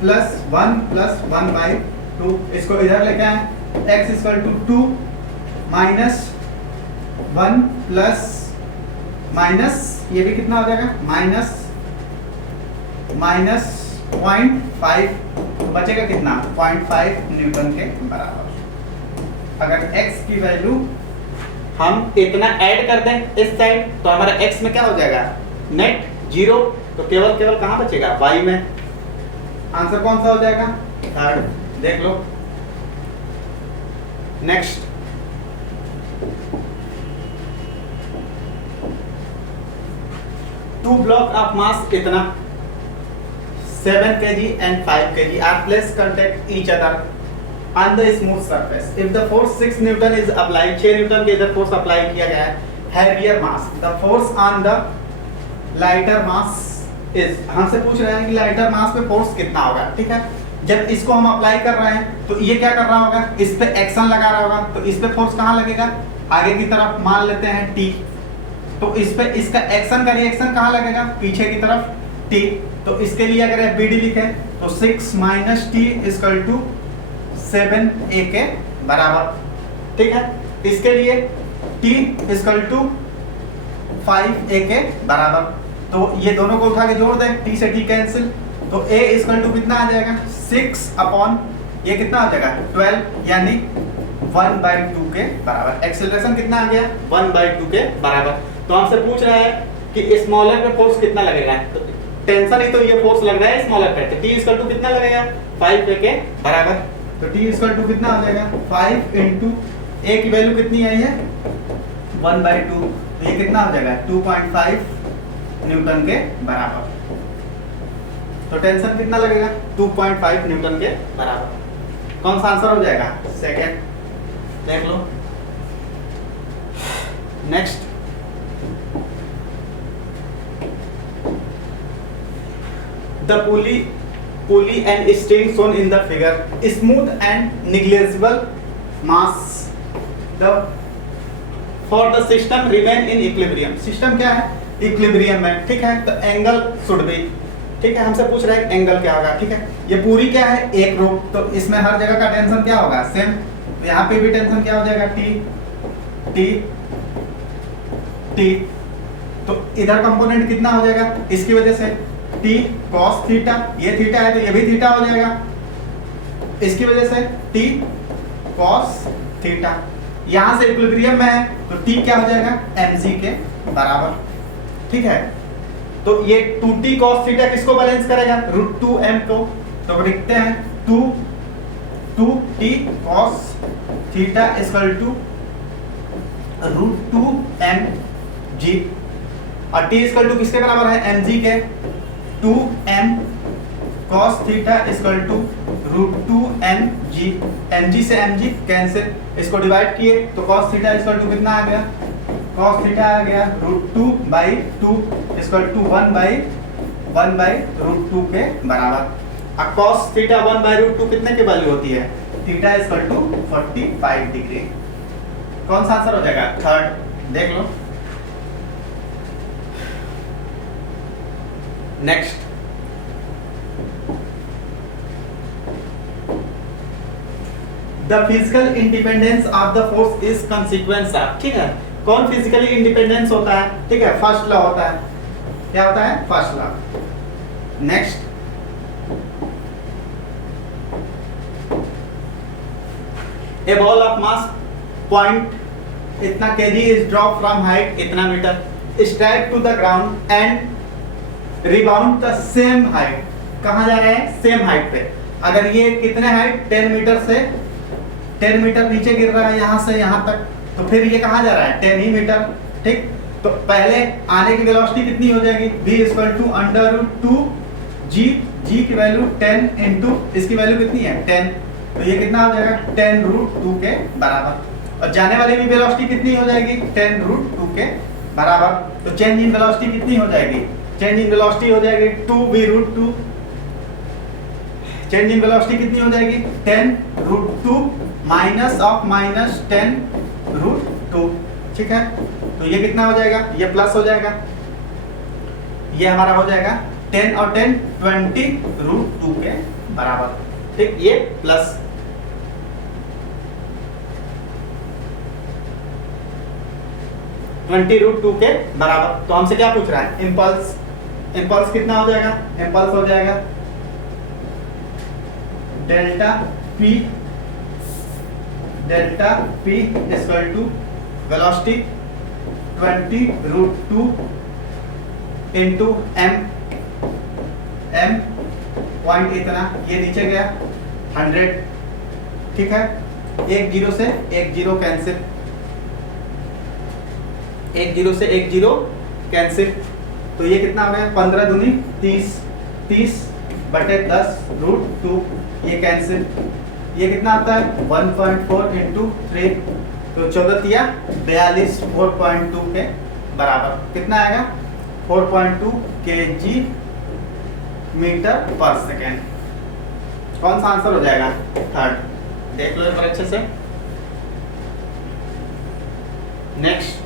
plus 1 plus 1/2, इसको इधर लेके आए, x equal to 2 minus 1 plus minus ये भी कितना हो जाएगा? माइनस 0.5, बचेगा कितना? 0.5 न्यूटन के बराबर। अगर x की वैल्यू हम इतना ऐड कर दें इस साइड तो हमारा x में क्या हो जाएगा? नेट 0, तो केवल कहाँ बचेगा? y में। आंसर कौन सा हो जाएगा? थर्ड, देख लो। Next, to block of mass इतना 7 kg and 5 kg are placed contact each other on the smooth surface. If the force 6 Newton is applied, 6 Newton के इधर फोर्स अप्लाई किया गया है, heavier mass, the force on the lighter mass is, हमसे पूछ रहे हैं कि लाइटर मास पे फोर्स कितना होगा, ठीक है। जब इसको हम अप्लाई कर रहे हैं तो ये क्या कर रहा होगा? इस पे एक्शन लगा रहा होगा, तो इस पे फोर्स कहाँ लगेगा? आगे की तरफ, मान लेते हैं T, तो इस पे इसका एक्शन का रिएक्शन कहाँ लगेगा? पीछे की तरफ T, तो इसके लिए अगर BD लिखें तो 6 minus T equal to 7A के बराबर, ठीक है। इसके लिए T इक्वल टू 5A के बराबर, तो ये दोनों को उठा के जोड़ दें, T से T कैंसिल, तो A इक्वल टू कितना आ जाएगा? 6 अपॉन ये कितना हो जाएगा? 12 यानी 1/2 के बराबर। एक्सेलरेशन कितना आ गया? 1/2 के बराबर। तो हमसे पूछ रहा है कि स्मॉलर पे फोर्स कितना लगेगा, तो टेंशन ही तो ये फोर्स लग रहा है स्मॉलर पे, तो T इक्वल टू कितना लगेगा? 5A के बराबर। तो T इक्वल टू कितना हो जाएगा? 5 इंटू A की वैल्यू कितनी आई है? 1/2, तो ये कितना हो जाएगा? 2.5 न्यूटन के बराबर। तो टेंशन कितना लगेगा? 2.5 न्यूटन के बराबर। कौन सा आंसर हो जाएगा? सेकेंड, देख लो। Next, the pulley and string shown in the figure smooth and negligible mass the for the system remain in equilibrium। System क्या है, इक्विलिब्रियम में, ठीक है। तो एंगल शुड बी, ठीक है, हमसे पूछ रहा है एंगल क्या होगा, ठीक है। ये पूरी क्या है, एक रो, तो इसमें हर जगह का टेंशन क्या होगा, सेम। तो यहाँ पे भी टेंशन क्या हो जाएगा, टी टी टी। तो इधर कंपोनेंट कितना हो जाएगा, इसकी वजह से टी कॉस थीटा, ये थीटा है तो ये भी थीटा हो जाएगा, इसकी वजह से टी कॉस थीटा। यहां से इक्विलिब्रियम में है तो टी क्या हो जाएगा, mg के बराबर, ठीक है। तो ये 2t cos थीटा किसको बैलेंस करेगा, √2m को। तो लिखते हैं 2t cos theta equal to √2mg और t इक्वल टू किसके बराबर है, mg के। 2m cos theta equal to √2mg, mg से mg कैंसिल, इसको डिवाइड किए तो cos थीटा इक्वल टू कितना आ गया, cos थीटा आ गया √2/2 इक्वल टू 1/√2 के बराबर। अब cos थीटा 1/√2 कितने की वैल्यू होती है, थीटा इक्वल टू 45 डिग्री। कौन सा आंसर हो जाएगा, थर्ड। देख लो next, the physical independence of the force is consequence of, ठीक है। कौन फिजिकली इंडिपेंडेंस होता है, ठीक है, फर्स्ट लॉ होता है। क्या होता है, first law. Next, a ball of mass point इतना K G is drop from height इतना metre, strike to the ground and rebound the same height. कहां जा रहे हैं, सेम हाइट पे। अगर ये कितने हाइट, 10 मीटर से 10 मीटर नीचे गिर रहा है यहां से यहां तक, तो फिर ये कहां जा रहा है, 10 ही मीटर, ठीक। तो पहले आने की वेलोसिटी कितनी हो जाएगी, v equal to √2g, g की वैल्यू 10 इंटू इसकी वैल्यू कितनी है 10, तो ये कितना हो जाएगा 10√2 के बराबर। और जाने वाली भी वेलोसिटी कितनी हो जाएगी, 10√2 के बराबर। तो चेंज इन वेलोसिटी कितनी हो जाएगी, चेंज इन वेलोसिटी हो जाएगी 2v√2, चेंज इन वेलोसिटी कितनी हो जाएगी 10√2 माइनस ऑफ माइनस 10√2, ठीक है। तो ये कितना हो जाएगा, ये प्लस हो जाएगा, ये हमारा हो जाएगा 10 और 10 20√2 के बराबर, ठीक। ये प्लस 20√2 के बराबर। तो हमसे क्या पूछ रहा है, इंपल्स। इंपल्स कितना हो जाएगा, इंपल्स हो जाएगा delta p equal to velocity 20√2 into m point इतना, ये नीचे गया 100, ठीक है। एक जीरो से एक जीरो कैंसिल, एक जीरो से एक जीरो कैंसिल, तो ये कितना हो गया 15 दूनी 30, 30/10√2, ये कैंसिल। ये कितना आता है 1.4 इंटू 3, तो 14 या 42 4.2 के बराबर। कितना आएगा 4.2 kg मीटर पर सेकेंड। कौन सा आंसर हो जाएगा, थर्ड। देख लो एक बार अच्छे से। Next,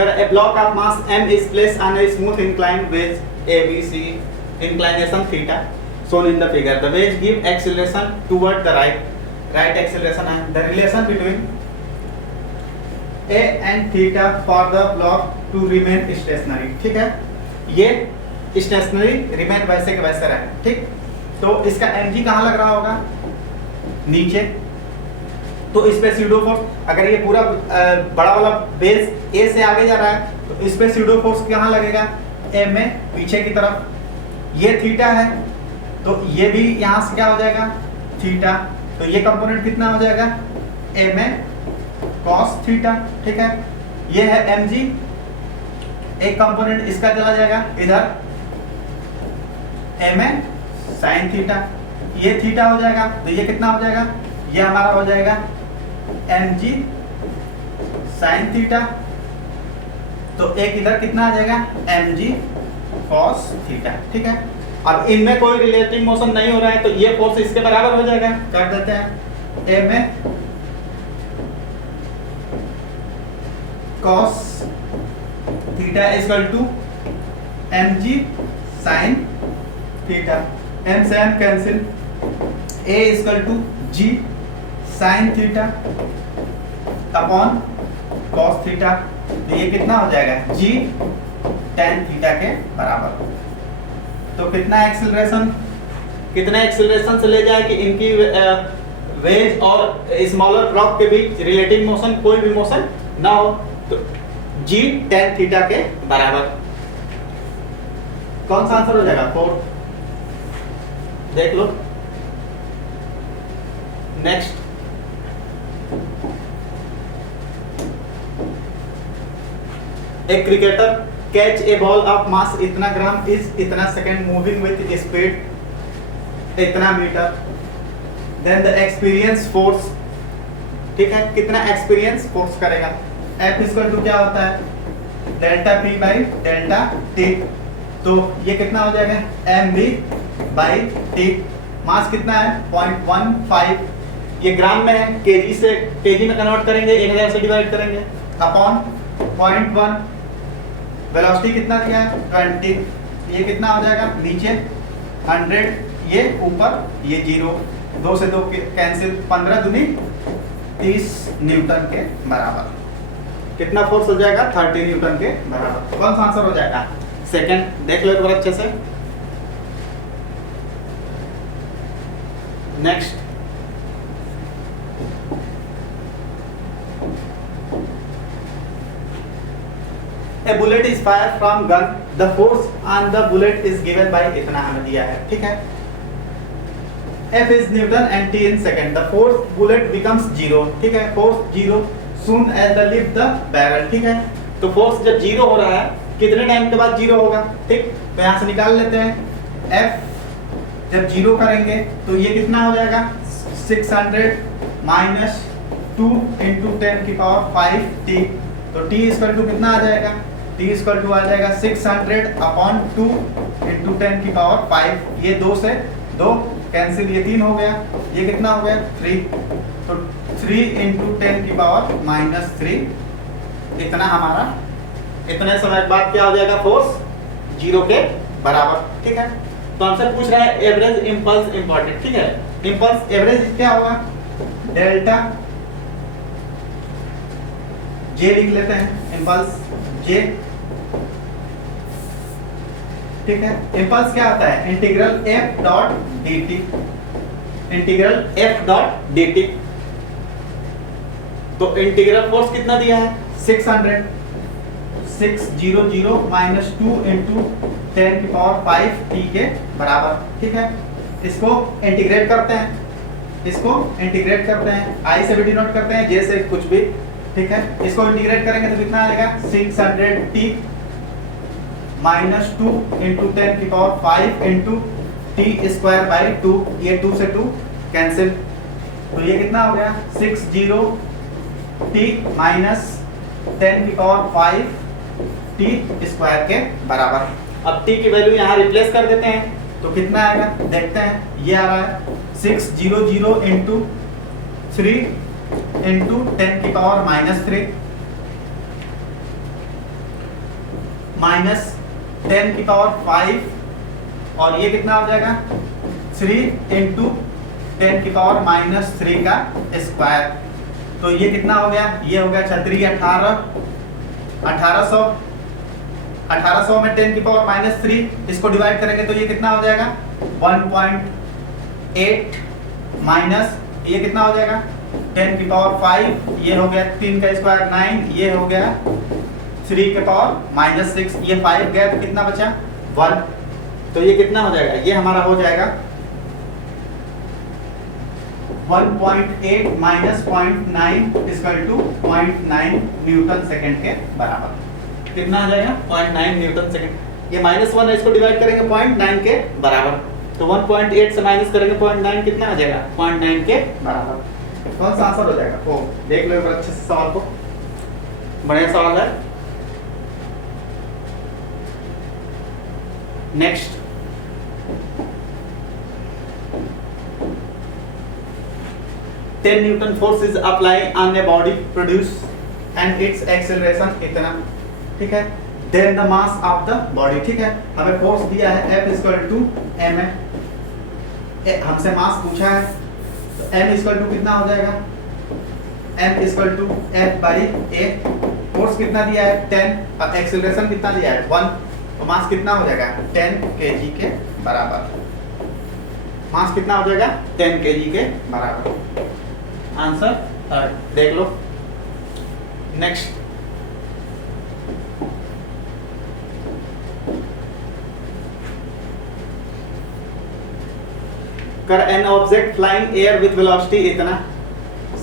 a block of mass m is placed on a smooth inclined wedge ABC, inclination theta shown in the figure. The wedge give acceleration toward the right acceleration, and the relation between a and theta for the block to remain stationary, ठीक है। ये stationary remain वैसे के वैसे रहे, ठीक। तो इसका mg कहाँ लग रहा होगा, नीचे। तो इस पे स्यूडो फोर्स, अगर ये पूरा बड़ा वाला बेस ए से आगे जा रहा है तो इस पे स्यूडो फोर्स कहाँ लगेगा, ए में, पीछे की तरफ। ये थीटा है तो ये भी यहाँ से क्या हो जाएगा, थीटा। तो ये कंपोनेंट कितना हो जाएगा, ए में कॉस थीटा, ठीक है। ये है mg, एक कंपोनेंट इसका चला जाएगा इधर, ए में साइन थीटा, ये थीटा हो जाएगा। तो ये कितना हो जाएगा, ये हमारा हो जाएगा mg साइन थीटा तो एक इधर कितना आ जाएगा mg cos थीटा, ठीक है। अब इनमें कोई रिलेटिव मोशन नहीं हो रहा है तो ये फोर्स इसके बराबर हो जाएगा, कर देते हैं m cos theta equal to mg sin theta, m से m cancel, a equal to g sin theta upon cos theta, तो ये कितना हो जाएगा g tan थीटा के बराबर। तो कितना एक्सेलरेशन से ले जाए कि इनकी वेज और स्मॉलर ब्लॉक के बीच रिलेटिव मोशन कोई भी मोशन ना हो, तो g tan थीटा के बराबर। कौन सा आंसर हो जाएगा? 4, देख लो। नेक्स्ट, एक cricketer catch a ball of mass इतना ग्राम इज इतना सेकंड मूविंग विथ स्पीड इतना metre, then the experience force, ठीक है, कितना एक्सपीरियंस फोर्स करेगा। F इक्वल टू क्या होता है? Delta P by delta T, तो ये कितना हो जाएगा? mv by T। मास कितना है? 0.15, ये ग्राम में है, केजी से केजी में कन्वर्ट करेंगे, 1000 से डिवाइड करेंगे अपॉन 0.1। वेलोसिटी कितना दिया है? 20, ये कितना हो जाएगा? नीचे 100, ये ऊपर ये 0, 2 से 2 कैंसिल, 15 दूनी 30 न्यूटन के बराबर। कितना फोर्स हो जाएगा? 30 न्यूटन के बराबर। कौन सा आंसर हो जाएगा? सेकंड, देख लो एक बार अच्छे से। Next, A bullet is fired from gun. The force on the bullet is given by इतना हमें दिया है, ठीक है। F is Newton and T in second. The force bullet becomes 0, ठीक है। Force 0 soon as the leave the barrel, ठीक है। तो force जब 0 हो रहा है, कितने टाइम के बाद 0 होगा? ठीक, तो यहाँ से निकाल लेते हैं। F जब 0 करेंगे तो ये कितना हो जाएगा? 600 माइनस 2 इंटू 10 की पावर 5 t, तो t इक्वल टू कितना आ जाएगा? t इक्वल टू आ जाएगा 600 अपॉन 2 इंटू 10 की पावर 5, ये 2 से 2 कैंसिल, ये 3 हो गया, ये कितना हो गया? 3, तो 3 इंटू 10 की पावर माइनस 3, इतना हमारा, इतने समय बाद क्या हो जाएगा? फोर्स 0 के बराबर, ठीक है। तो हमसे पूछ रहा है एवरेज इंपल्स इंपॉर्टेंट, ठीक है। इंपल्स एवरेज क्या होगा? डेल्टा जे लिख लेते हैं, इंपल्स जे, ठीक है। इंपल्स क्या होता है? Integral f dot dt, integral f dot dt। तो इंटीग्रल फोर्स कितना दिया है? 600, 600 माइनस 2 इंटू 10 की पावर 5 t के बराबर, ठीक है। इसको इंटीग्रेट करते हैं, इसको इंटीग्रेट करते हैं, i से भी डिनोट करते हैं, j से कुछ भी, ठीक है। इसको इंटीग्रेट करेंगे तो कितना आएगा? 600t माइनस 2 इंटू 10 की power 5 into T square by 2, ये 2 से 2 कैंसिल, तो ये कितना हो गया? 60t माइनस 10 की पावर 5 टी स्क्वायर के बराबर। अब t की वैल्यू यहाँ रिप्लेस कर देते हैं, तो कितना आएगा? देखते हैं, ये आ रहा है 600 इंटू 3 इंटू 10 की पावर माइनस 3 माइनस 10 की पावर 5, और ये कितना हो जाएगा? 3 इंटू 10 की पावर माइनस 3 का स्क्वायर, तो ये कितना हो गया? ये हो गया 1800 में 10 की पावर माइनस 3, इसको डिवाइड करेंगे तो ये कितना हो जाएगा? 1.8 माइनस ये कितना हो जाएगा? 10 की पावर 5, ये हो गया 3 का स्क्वायर 9, ये हो गया 3 के पावर माइनस 6, ये 5 गया तो कितना बचा? 1, तो ये कितना हो जाएगा? ये हमारा हो जाएगा 1.8 minus 0.9 equal to 0.9 newton second के बराबर। कितना आ जाएगा? 0.9 न्यूटन सेकंड। ये -1 है, इसको डिवाइड करेंगे 0.9 के बराबर, तो 1.8 से माइनस करेंगे 0.9, कितना आ जाएगा? 0.9 के बराबर। कौन सा आंसर हो जाएगा? ओ देख लो एक बार अच्छे से सवाल को, बढ़िया सवाल है। Next, ten newton force is apply on a body produce and its acceleration इतना, ठीक है। Then the mass of the body, ठीक है। हमें फोर्स दिया है F इक्वल टू m है, हमसे मास पूछा है, तो m इक्वल टू कितना हो जाएगा, m equal to F by a। Force कितना दिया है 10 और एक्सेलरेशन कितना दिया है 1, तो मास कितना हो जाएगा 10 kg के बराबर। मास कितना हो जाएगा 10 kg के बराबर। आंसर थर्ड देख लो। नेक्स्ट, कर an object flying air with velocity इतना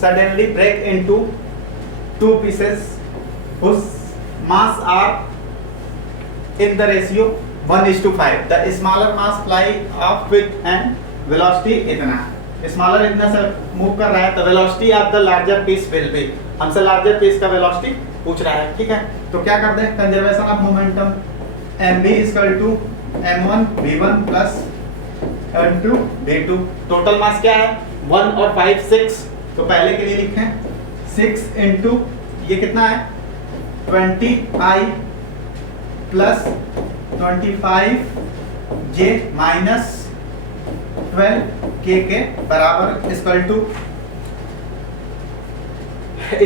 suddenly break into two pieces whose mass are in the ratio 1:5. The smaller mass fly off with an velocity इतना, स्मॉलर इतना से मूव कर रहा है, तो velocity of the larger piece will be, हमसे larger piece का वेलोसिटी पूछ रहा है, ठीक है। तो क्या करते हैं, conservation of momentum, mb equal to m1 v1 plus m2 v2। Total mass क्या है 1 और 5 6, तो पहले के लिए लिखें 6 इंटू ये कितना है 20i plus 25j minus 12k के बराबर इक्वल टू,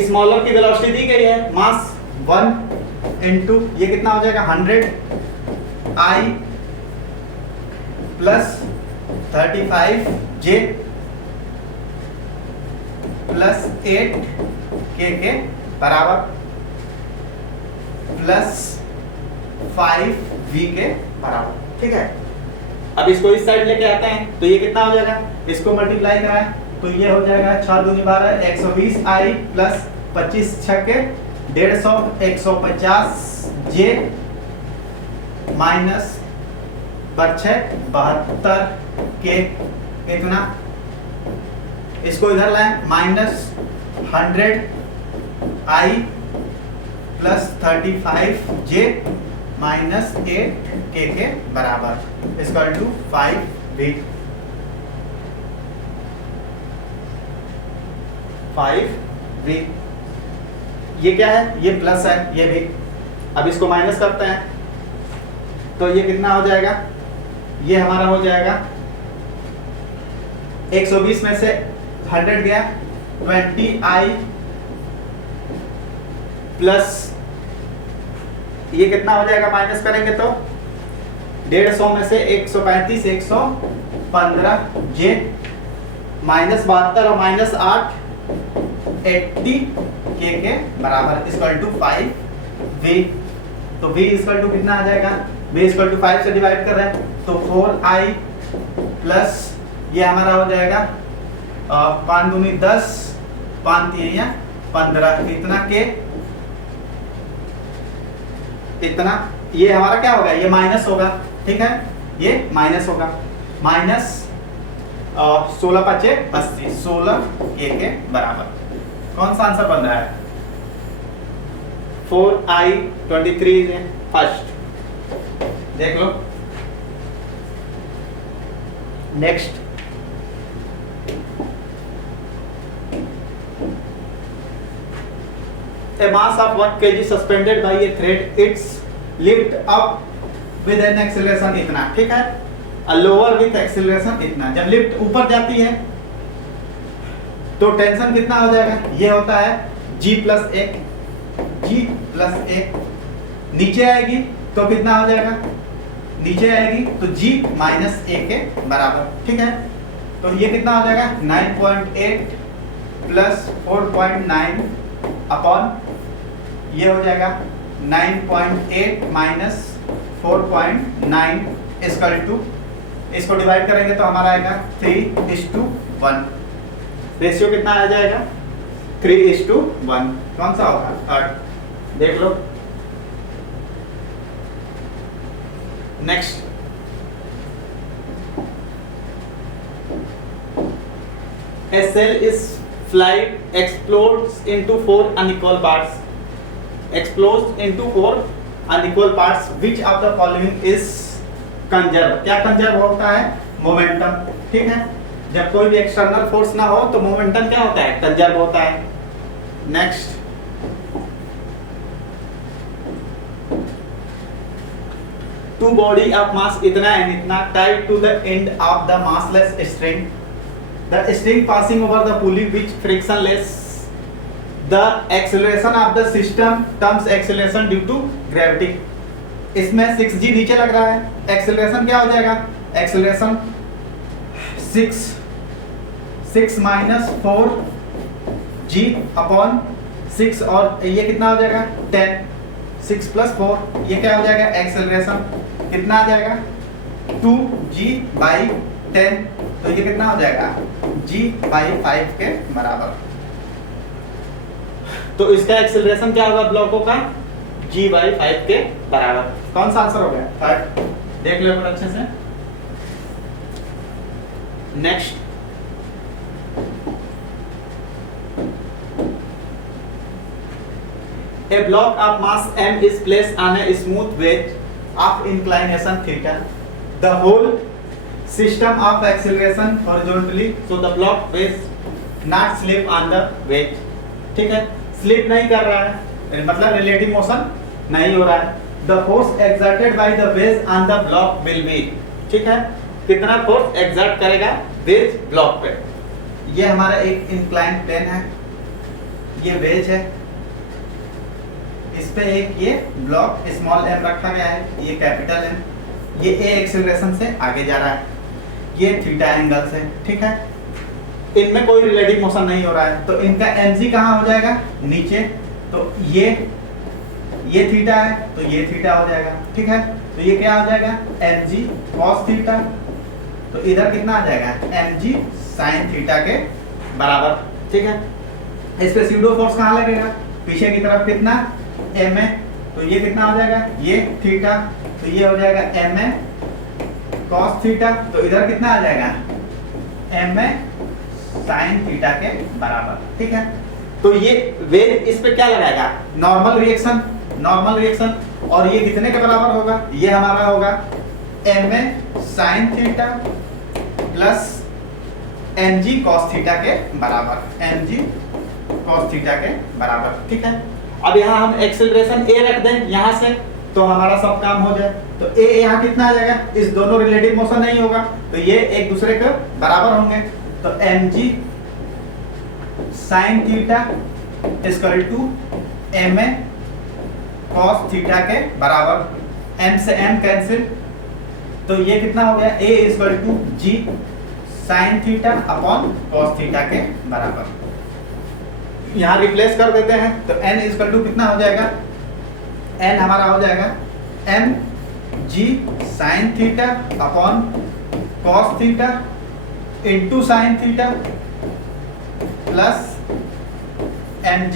स्मॉलर की वेलोसिटी दी गई है मास 1 इंटू ये कितना हो जाएगा 100i plus 35j plus 8k के बराबर प्लस 5v के बराबर, ठीक है। अब इसको इस साइड लेके आते हैं, तो ये कितना हो जाएगा, इसको मल्टीप्लाई कराएं तो ये हो जाएगा 6 दूनी 12 120i प्लस 25 छक्के 150 150j माइनस 72k इतना, इसको इधर लाएं minus 100i plus 35j minus 8k के बराबर इक्वल टू 5v। 5v ये क्या है, ये प्लस है ये भी, अब इसको माइनस करते हैं तो ये कितना हो जाएगा, ये हमारा हो जाएगा 120 में से 100 गया 20i प्लस ये कितना हो जाएगा, माइनस करेंगे तो 150 में से 135 115j माइनस 72 और माइनस 8 80k के बराबर इक्वल टू 5v। तो v इक्वल टू कितना आ जाएगा, v इक्वल टू 5 से डिवाइड कर रहे हैं तो 4i प्लस ये हमारा हो जाएगा 5 दूनी 10 5 3 15 इतना के इतना, ये हमारा क्या होगा, ये माइनस होगा, ठीक है, ये माइनस होगा, माइनस 16 5 80 16k के बराबर। कौन सा आंसर बन रहा है 4i 23 फर्स्ट, देख लो। Next, a mass of 1 kg suspended by a thread, its lift up with an acceleration इतना, ठीक है, lower with acceleration इतना। जब लिफ्ट ऊपर जाती है तो टेंशन कितना हो जाएगा, ये होता है g प्लस 1, नीचे आएगी तो कितना हो जाएगा, नीचे आएगी तो g माइनस a के बराबर, ठीक है। तो ये कितना हो जाएगा 9.8 प्लस 4.9 अपॉन ये हो जाएगा 9.8 माइनस 4.9 इक्वल टू, इसको डिवाइड करेंगे तो हमारा आएगा 3:1। रेशियो कितना आ जाएगा 3:1। कौन सा होगा थर्ड, देख लो। Next, a cell is flight explodes into 4 unequal parts, which of the following is conserve. क्या कंजर्व होता है? मोमेंटम। ठीक है, जब कोई भी एक्सटर्नल फोर्स ना हो तो मोमेंटम क्या होता है? कंजर्व होता है। Next, two body of mass इतना एंड इतना tied to the end of the massless string, the string passing over the pulley which frictionless, the acceleration of the system terms acceleration due to gravity. इसमें 6g नीचे लग रहा है, acceleration क्या हो जाएगा? एक्सेलरेशन 6 माइनस 4g अपॉन 6 और ये कितना हो जाएगा? 10। 6 प्लस 4 ये क्या हो जाएगा? एक्सेलरेशन कितना आ जाएगा? 2g by 10। तो ये कितना हो जाएगा? g बाई 5 के बराबर। तो इसका एक्सेलरेशन क्या होगा ब्लॉकों का? g बाई 5 के बराबर। कौन सा आंसर हो गया? 5। देख लो अच्छे से। Next, a block of mass m is placed on a smooth wedge of inclination theta, the whole system of acceleration horizontally, so the block will not slip on the wedge। ठीक है, slip नहीं कर रहा है, मतलब relative motion नहीं हो रहा है। the force exerted by the wedge on the block will be, ठीक है, कितना फोर्स एक्सर्ट करेगा वेज ब्लॉक पे। ये हमारा एक इंक्लाइन प्लेन है, ये वेज है, इस पे एक ये ब्लॉक स्मॉल m रखा गया है, ये कैपिटल M, ये a एक्सेलरेशन से आगे जा रहा है, ये थीटा एंगल से। ठीक है, इनमें कोई रिलेटिव मोशन नहीं हो रहा है, तो इनका mg कहाँ हो जाएगा? नीचे। तो ये थीटा है तो ये थीटा हो जाएगा। ठीक है, तो ये क्या हो जाएगा? mg cos theta. तो इधर कितना आ जाएगा? mg sin थीटा के बराबर। ठीक है, इस पे स्यूडो फोर्स कहाँ लगेगा? पीछे की तरफ कितना? ma। तो ये कितना हो जाएगा? ये थीटा, तो ये हो जाएगा ma cos थीटा। तो इधर कितना आ जाएगा? ma sin थीटा के बराबर। ठीक है, तो ये वेज इस पे क्या लगाएगा? Normal reaction. नॉर्मल रिएक्शन, और ये कितने के बराबर होगा? ये हमारा होगा ma sin theta plus mg cos theta के बराबर। mg cos थीटा के बराबर। ठीक है, अब यहाँ हम एक्सेलरेशन a रख दें यहाँ से, तो हमारा सब काम हो जाए। तो a यहाँ कितना आ जाएगा? इस दोनों रिलेटिव मोशन नहीं होगा, तो ये एक दूसरे के बराबर होंगे। तो mg sin theta equal to ma cos theta के बराबर। m से m कैंसिल, तो ये कितना हो गया? a equal to g sin theta upon cos theta के बराबर। यहाँ रिप्लेस कर देते हैं, तो n इक्वल टू कितना हो जाएगा? n हमारा हो जाएगा m g sin theta upon cos theta into sin theta plus mg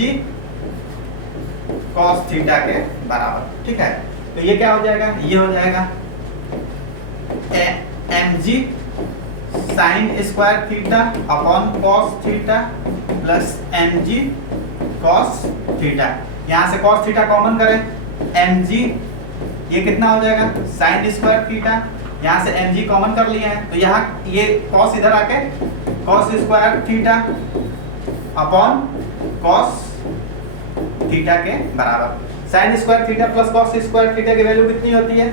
cos theta के बराबर। ठीक है, तो ये क्या हो जाएगा? ये हो जाएगा mg sin square theta upon cos theta plus mg cos theta. यहाँ से cos थीटा कॉमन करें, mg ये कितना हो जाएगा? sin square theta. यहाँ से mg कॉमन कर लिए हैं, तो यहाँ ये cos इधर आके cos square theta upon cos theta के बराबर। sin square theta plus cos square theta की वैल्यू कितनी होती है?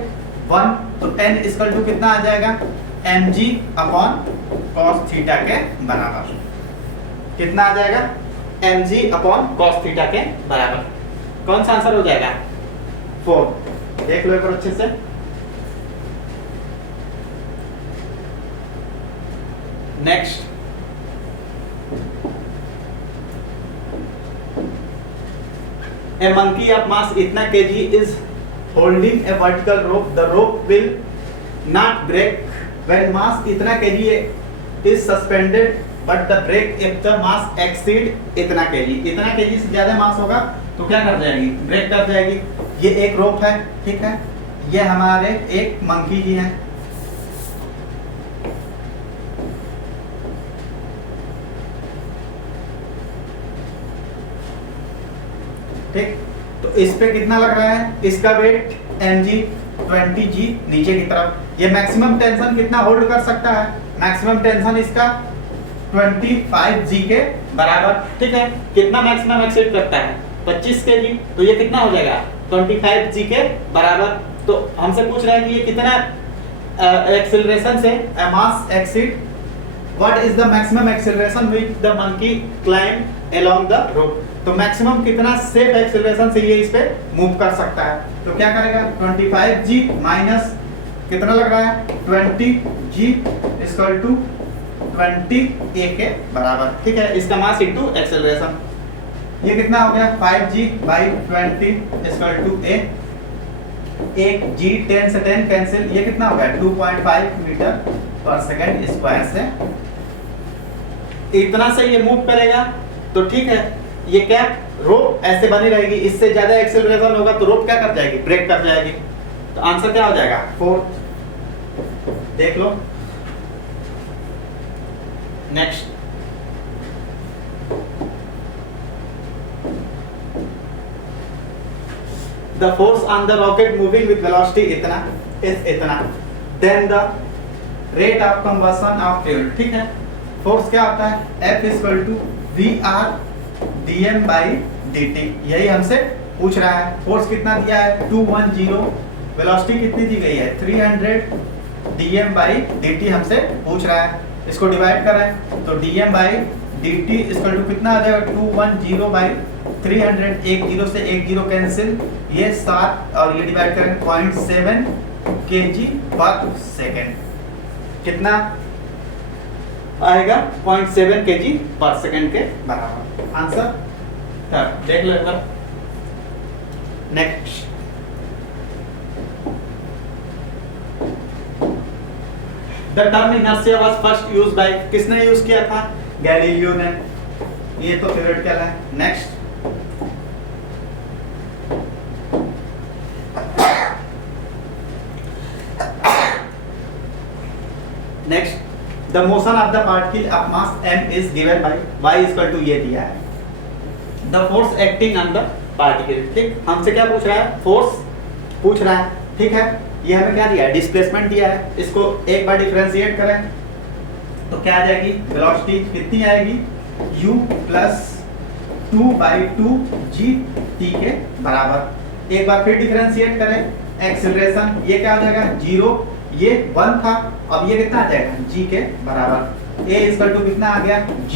1। तो n इक्वल टू कितना आ जाएगा? mg अपॉन cos थीटा के बराबर। कितना आ जाएगा? mg अपॉन cos थीटा के बराबर। कौन सा आंसर हो जाएगा? 4। देख लो एक बार अच्छे से। Next, a monkey of mass इतना kg is holding a vertical rope, the rope will not break when mass इतना kg is suspended but the break if the mass exceed इतना kg। इतना kg से ज्यादा मास होगा तो क्या कर जाएगी? ब्रेक कर जाएगी। ये एक रोप है, ठीक है, ये हमारे एक मंकी जी है। ठीक, तो इस पे कितना लग रहा है? इसका वेट mg 20g नीचे की तरफ, ये मैक्सिमम टेंशन कितना होल्ड कर सकता है? मैक्सिमम टेंशन इसका 25 G के बराबर, ठीक है। कितना मैक्सिमम एक्सेप्ट करता है? 25 kg, तो ये कितना हो जाएगा? 25 G के बराबर। तो हमसे पूछ रहा है कि ये कितना एक्सेलरेशन से mass exceed, what is the maximum acceleration which the monkey climb along the rope. तो मैक्सिमम कितना सेफ एक्सेलरेशन से ये इस पे मूव कर सकता है। तो क्या करेगा? 25G माइनस कितना लग रहा है? 20G इक्वल टू 20A के बराबर, ठीक है। इसका मास इनटू एक्सेलरेशन, ये कितना हो गया? 5G by 20 equal to A। एक G 10 से 10 कैंसिल, ये कितना हो गया? 2.5 मीटर पर सेकंड स्क्वायर से। इतना से ये मूव करेगा तो ठीक है। ये क्या? रोप ऐसे बनी रहेगी, इससे ज्यादा एक्सेलरेशन होगा तो रोप क्या कर जाएगी? ब्रेक कर जाएगी। तो आंसर क्या हो जाएगा? 4। देख लो next. The force on the rocket moving with velocity इतना is इतना, then the rate of combustion of fuel, ठीक है। फोर्स क्या होता है? F equal to VR dm by dt, यही हमसे पूछ रहा है। फोर्स कितना दिया है? 210, वेलोसिटी कितनी दी गई है? 300 dm by dt हमसे पूछ रहा है। इसको डिवाइड करें तो dm by dt equal to कितना आ जाएगा? 210 by 300, एक जीरो से एक जीरो कैंसिल, ये 7 और ये डिवाइड करें 0.7 kg पर सेकेंड, कितना आएगा? 0.7 kg पर सेकेंड के बराबर। आंसर देख लो एक बार। Next, the term inertia was first used by, किसने यूज किया था? गैलीलियो ने। ये तो थ्योरेटिकल है। Next, next the motion of the particle of mass m is given by y equal to, ये दिया है the force acting on the particle, ठीक। हमसे क्या पूछ रहा है? फोर्स पूछ रहा है, ठीक है। ये हमें क्या दिया है? डिस्प्लेसमेंट दिया है। इसको एक बार डिफरेंशिएट करें तो क्या आ जाएगी? वेलोसिटी कितनी आएगी? u प्लस 2/2 g के बराबर। एक बार फिर डिफरेंशिएट करें, एक्सेलरेशन ये क्या आ जाएगा? 0, ये 1 था, अब ये कितना आ जाएगा? g के बराबर। a इक्वल टू कितना आ गया? g।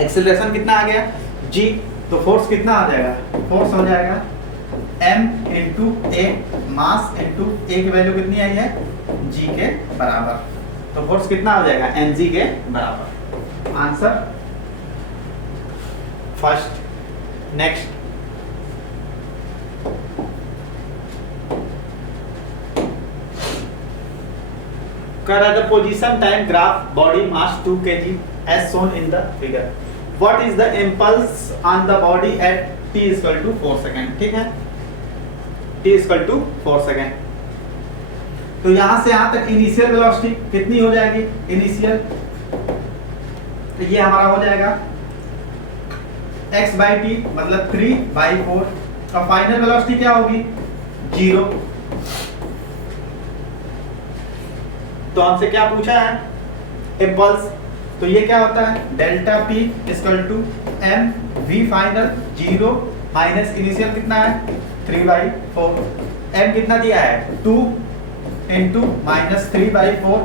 एक्सेलरेशन कितना आ गया? g। तो फोर्स कितना आ जाएगा? फोर्स हो जाएगा m into a, mass into a की वैल्यू कितनी आई है? g के बराबर। तो फोर्स कितना हो जाएगा? mg के बराबर। Answer first. नेक्स्ट, कर the position time graph body mass 2 kg as shown in the figure. What is the impulse on the body at t equal to 4 second, ठीक है। t equal to 4 second। तो यहां से यहां तक initial velocity कितनी हो जाएगी? इनिशियल तो ये हमारा हो जाएगा x by t मतलब 3/4, और फाइनल वेलोसिटी क्या होगी? 0। तो हमसे क्या पूछा है? इम्पल्स। तो ये क्या होता है? Delta p equal to m v final 0 minus initial कितना है? 3/4। m कितना दिया है? 2 इंटू माइनस 3/4,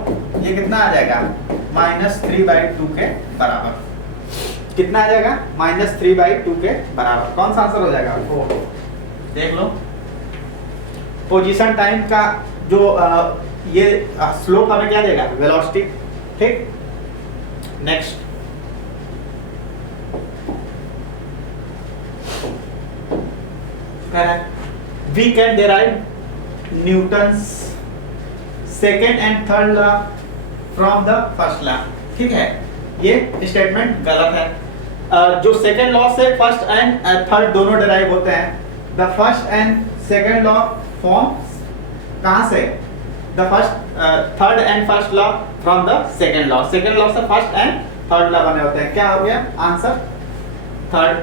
ये कितना आ जाएगा? -3/2 के बराबर। कितना आ जाएगा? -3/2 के बराबर। कौन सा आंसर हो जाएगा? 4। देख लो, पोजीशन टाइम का जो ये स्लोप हमें क्या देगा? वेलोसिटी, ठीक। Next, we can derive Newton's second and third law from the first law, ठीक है। ये स्टेटमेंट गलत है। जो सेकेंड लॉ से फर्स्ट एंड थर्ड दोनों डेराइव होते हैं। The first and second law form कहां से? The first third and first law from the second law. Second law से फर्स्ट एंड थर्ड लॉ बने होते हैं। क्या हो गया आंसर? थर्ड।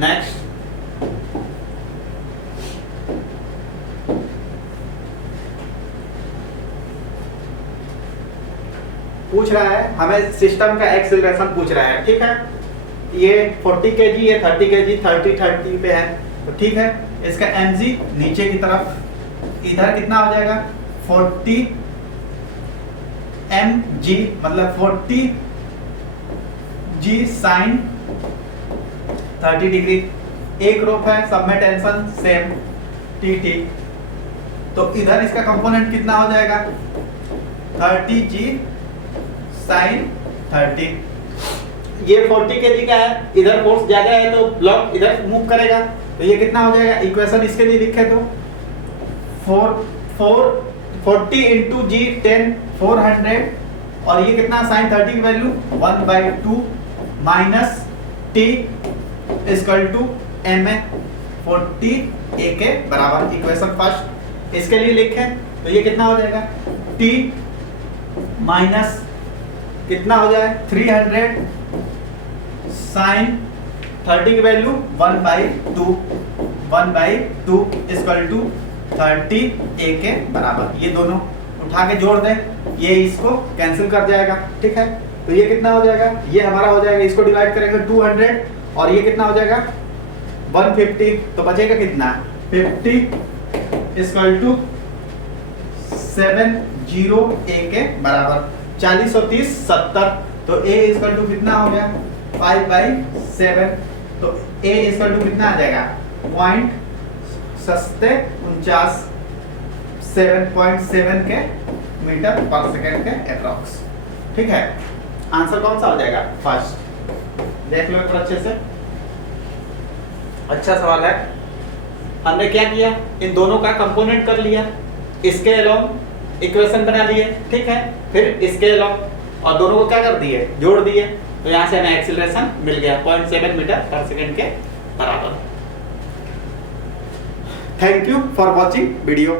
नेक्स्ट, पूछ रहा है हमें सिस्टम का एक्सेलरेशन पूछ रहा है, ठीक है। ये 40 kg, ये 30 kg, 30 पे है, तो ठीक है। इसका mg नीचे की तरफ, इधर कितना हो जाएगा 40 mg, मतलब 40 g साइन 30 डिग्री। एक रोप है, सब में टेंशन सेम tt, तो इधर इसका कंपोनेंट कितना हो जाएगा 30g साइन 30। ये 40 kg का है, इधर फोर्स ज्यादा है तो ब्लॉक इधर मूव करेगा, तो ये कितना हो जाएगा, इक्वेशन इसके लिए लिखे तो 40 इंटू जी 10 400, और ये कितना साइन 30 की वैल्यू 1/2 minus T equal to M A 40 A के बराबर, इक्वेशन फर्स्ट इसके लिए लिखें तो ये कितना हो जाएगा टी माइनस कितना हो जाए 300 साइन 30 की वैल्यू 1/2 इक्वल टू 30 ए के बराबर। ये दोनों उठा के जोड़ दें, ये इसको कैंसिल कर जाएगा, ठीक है। तो ये कितना हो जाएगा, ये हमारा हो जाएगा, इसको डिवाइड करेंगे 200, और ये कितना हो जाएगा 150, तो बचेगा कितना 50 इक्वल टू 70 ए के बराबर। 40 और 30 70, तो ए इक्वल टू कितना हो गया 5/7, तो ए इक्वल टू कितना आ जाएगा 7.7 के मीटर पर सेकंड के अप्रॉक्स, ठीक है। आंसर कौन सा हो जाएगा फर्स्ट, देख लो एक बार अच्छे से, अच्छा सवाल है। हमने क्या किया, इन दोनों का कंपोनेंट कर लिया, इसके अलोंग इक्वेशन बना लिए, ठीक है। फिर इसके अलोंग और दोनों को क्या कर दिए, जोड़ दिए, तो यहाँ से हमें एक्सीलरेशन मिल गया 0.7 मीटर पर सेकंड के बराबर। Thank you for watching video.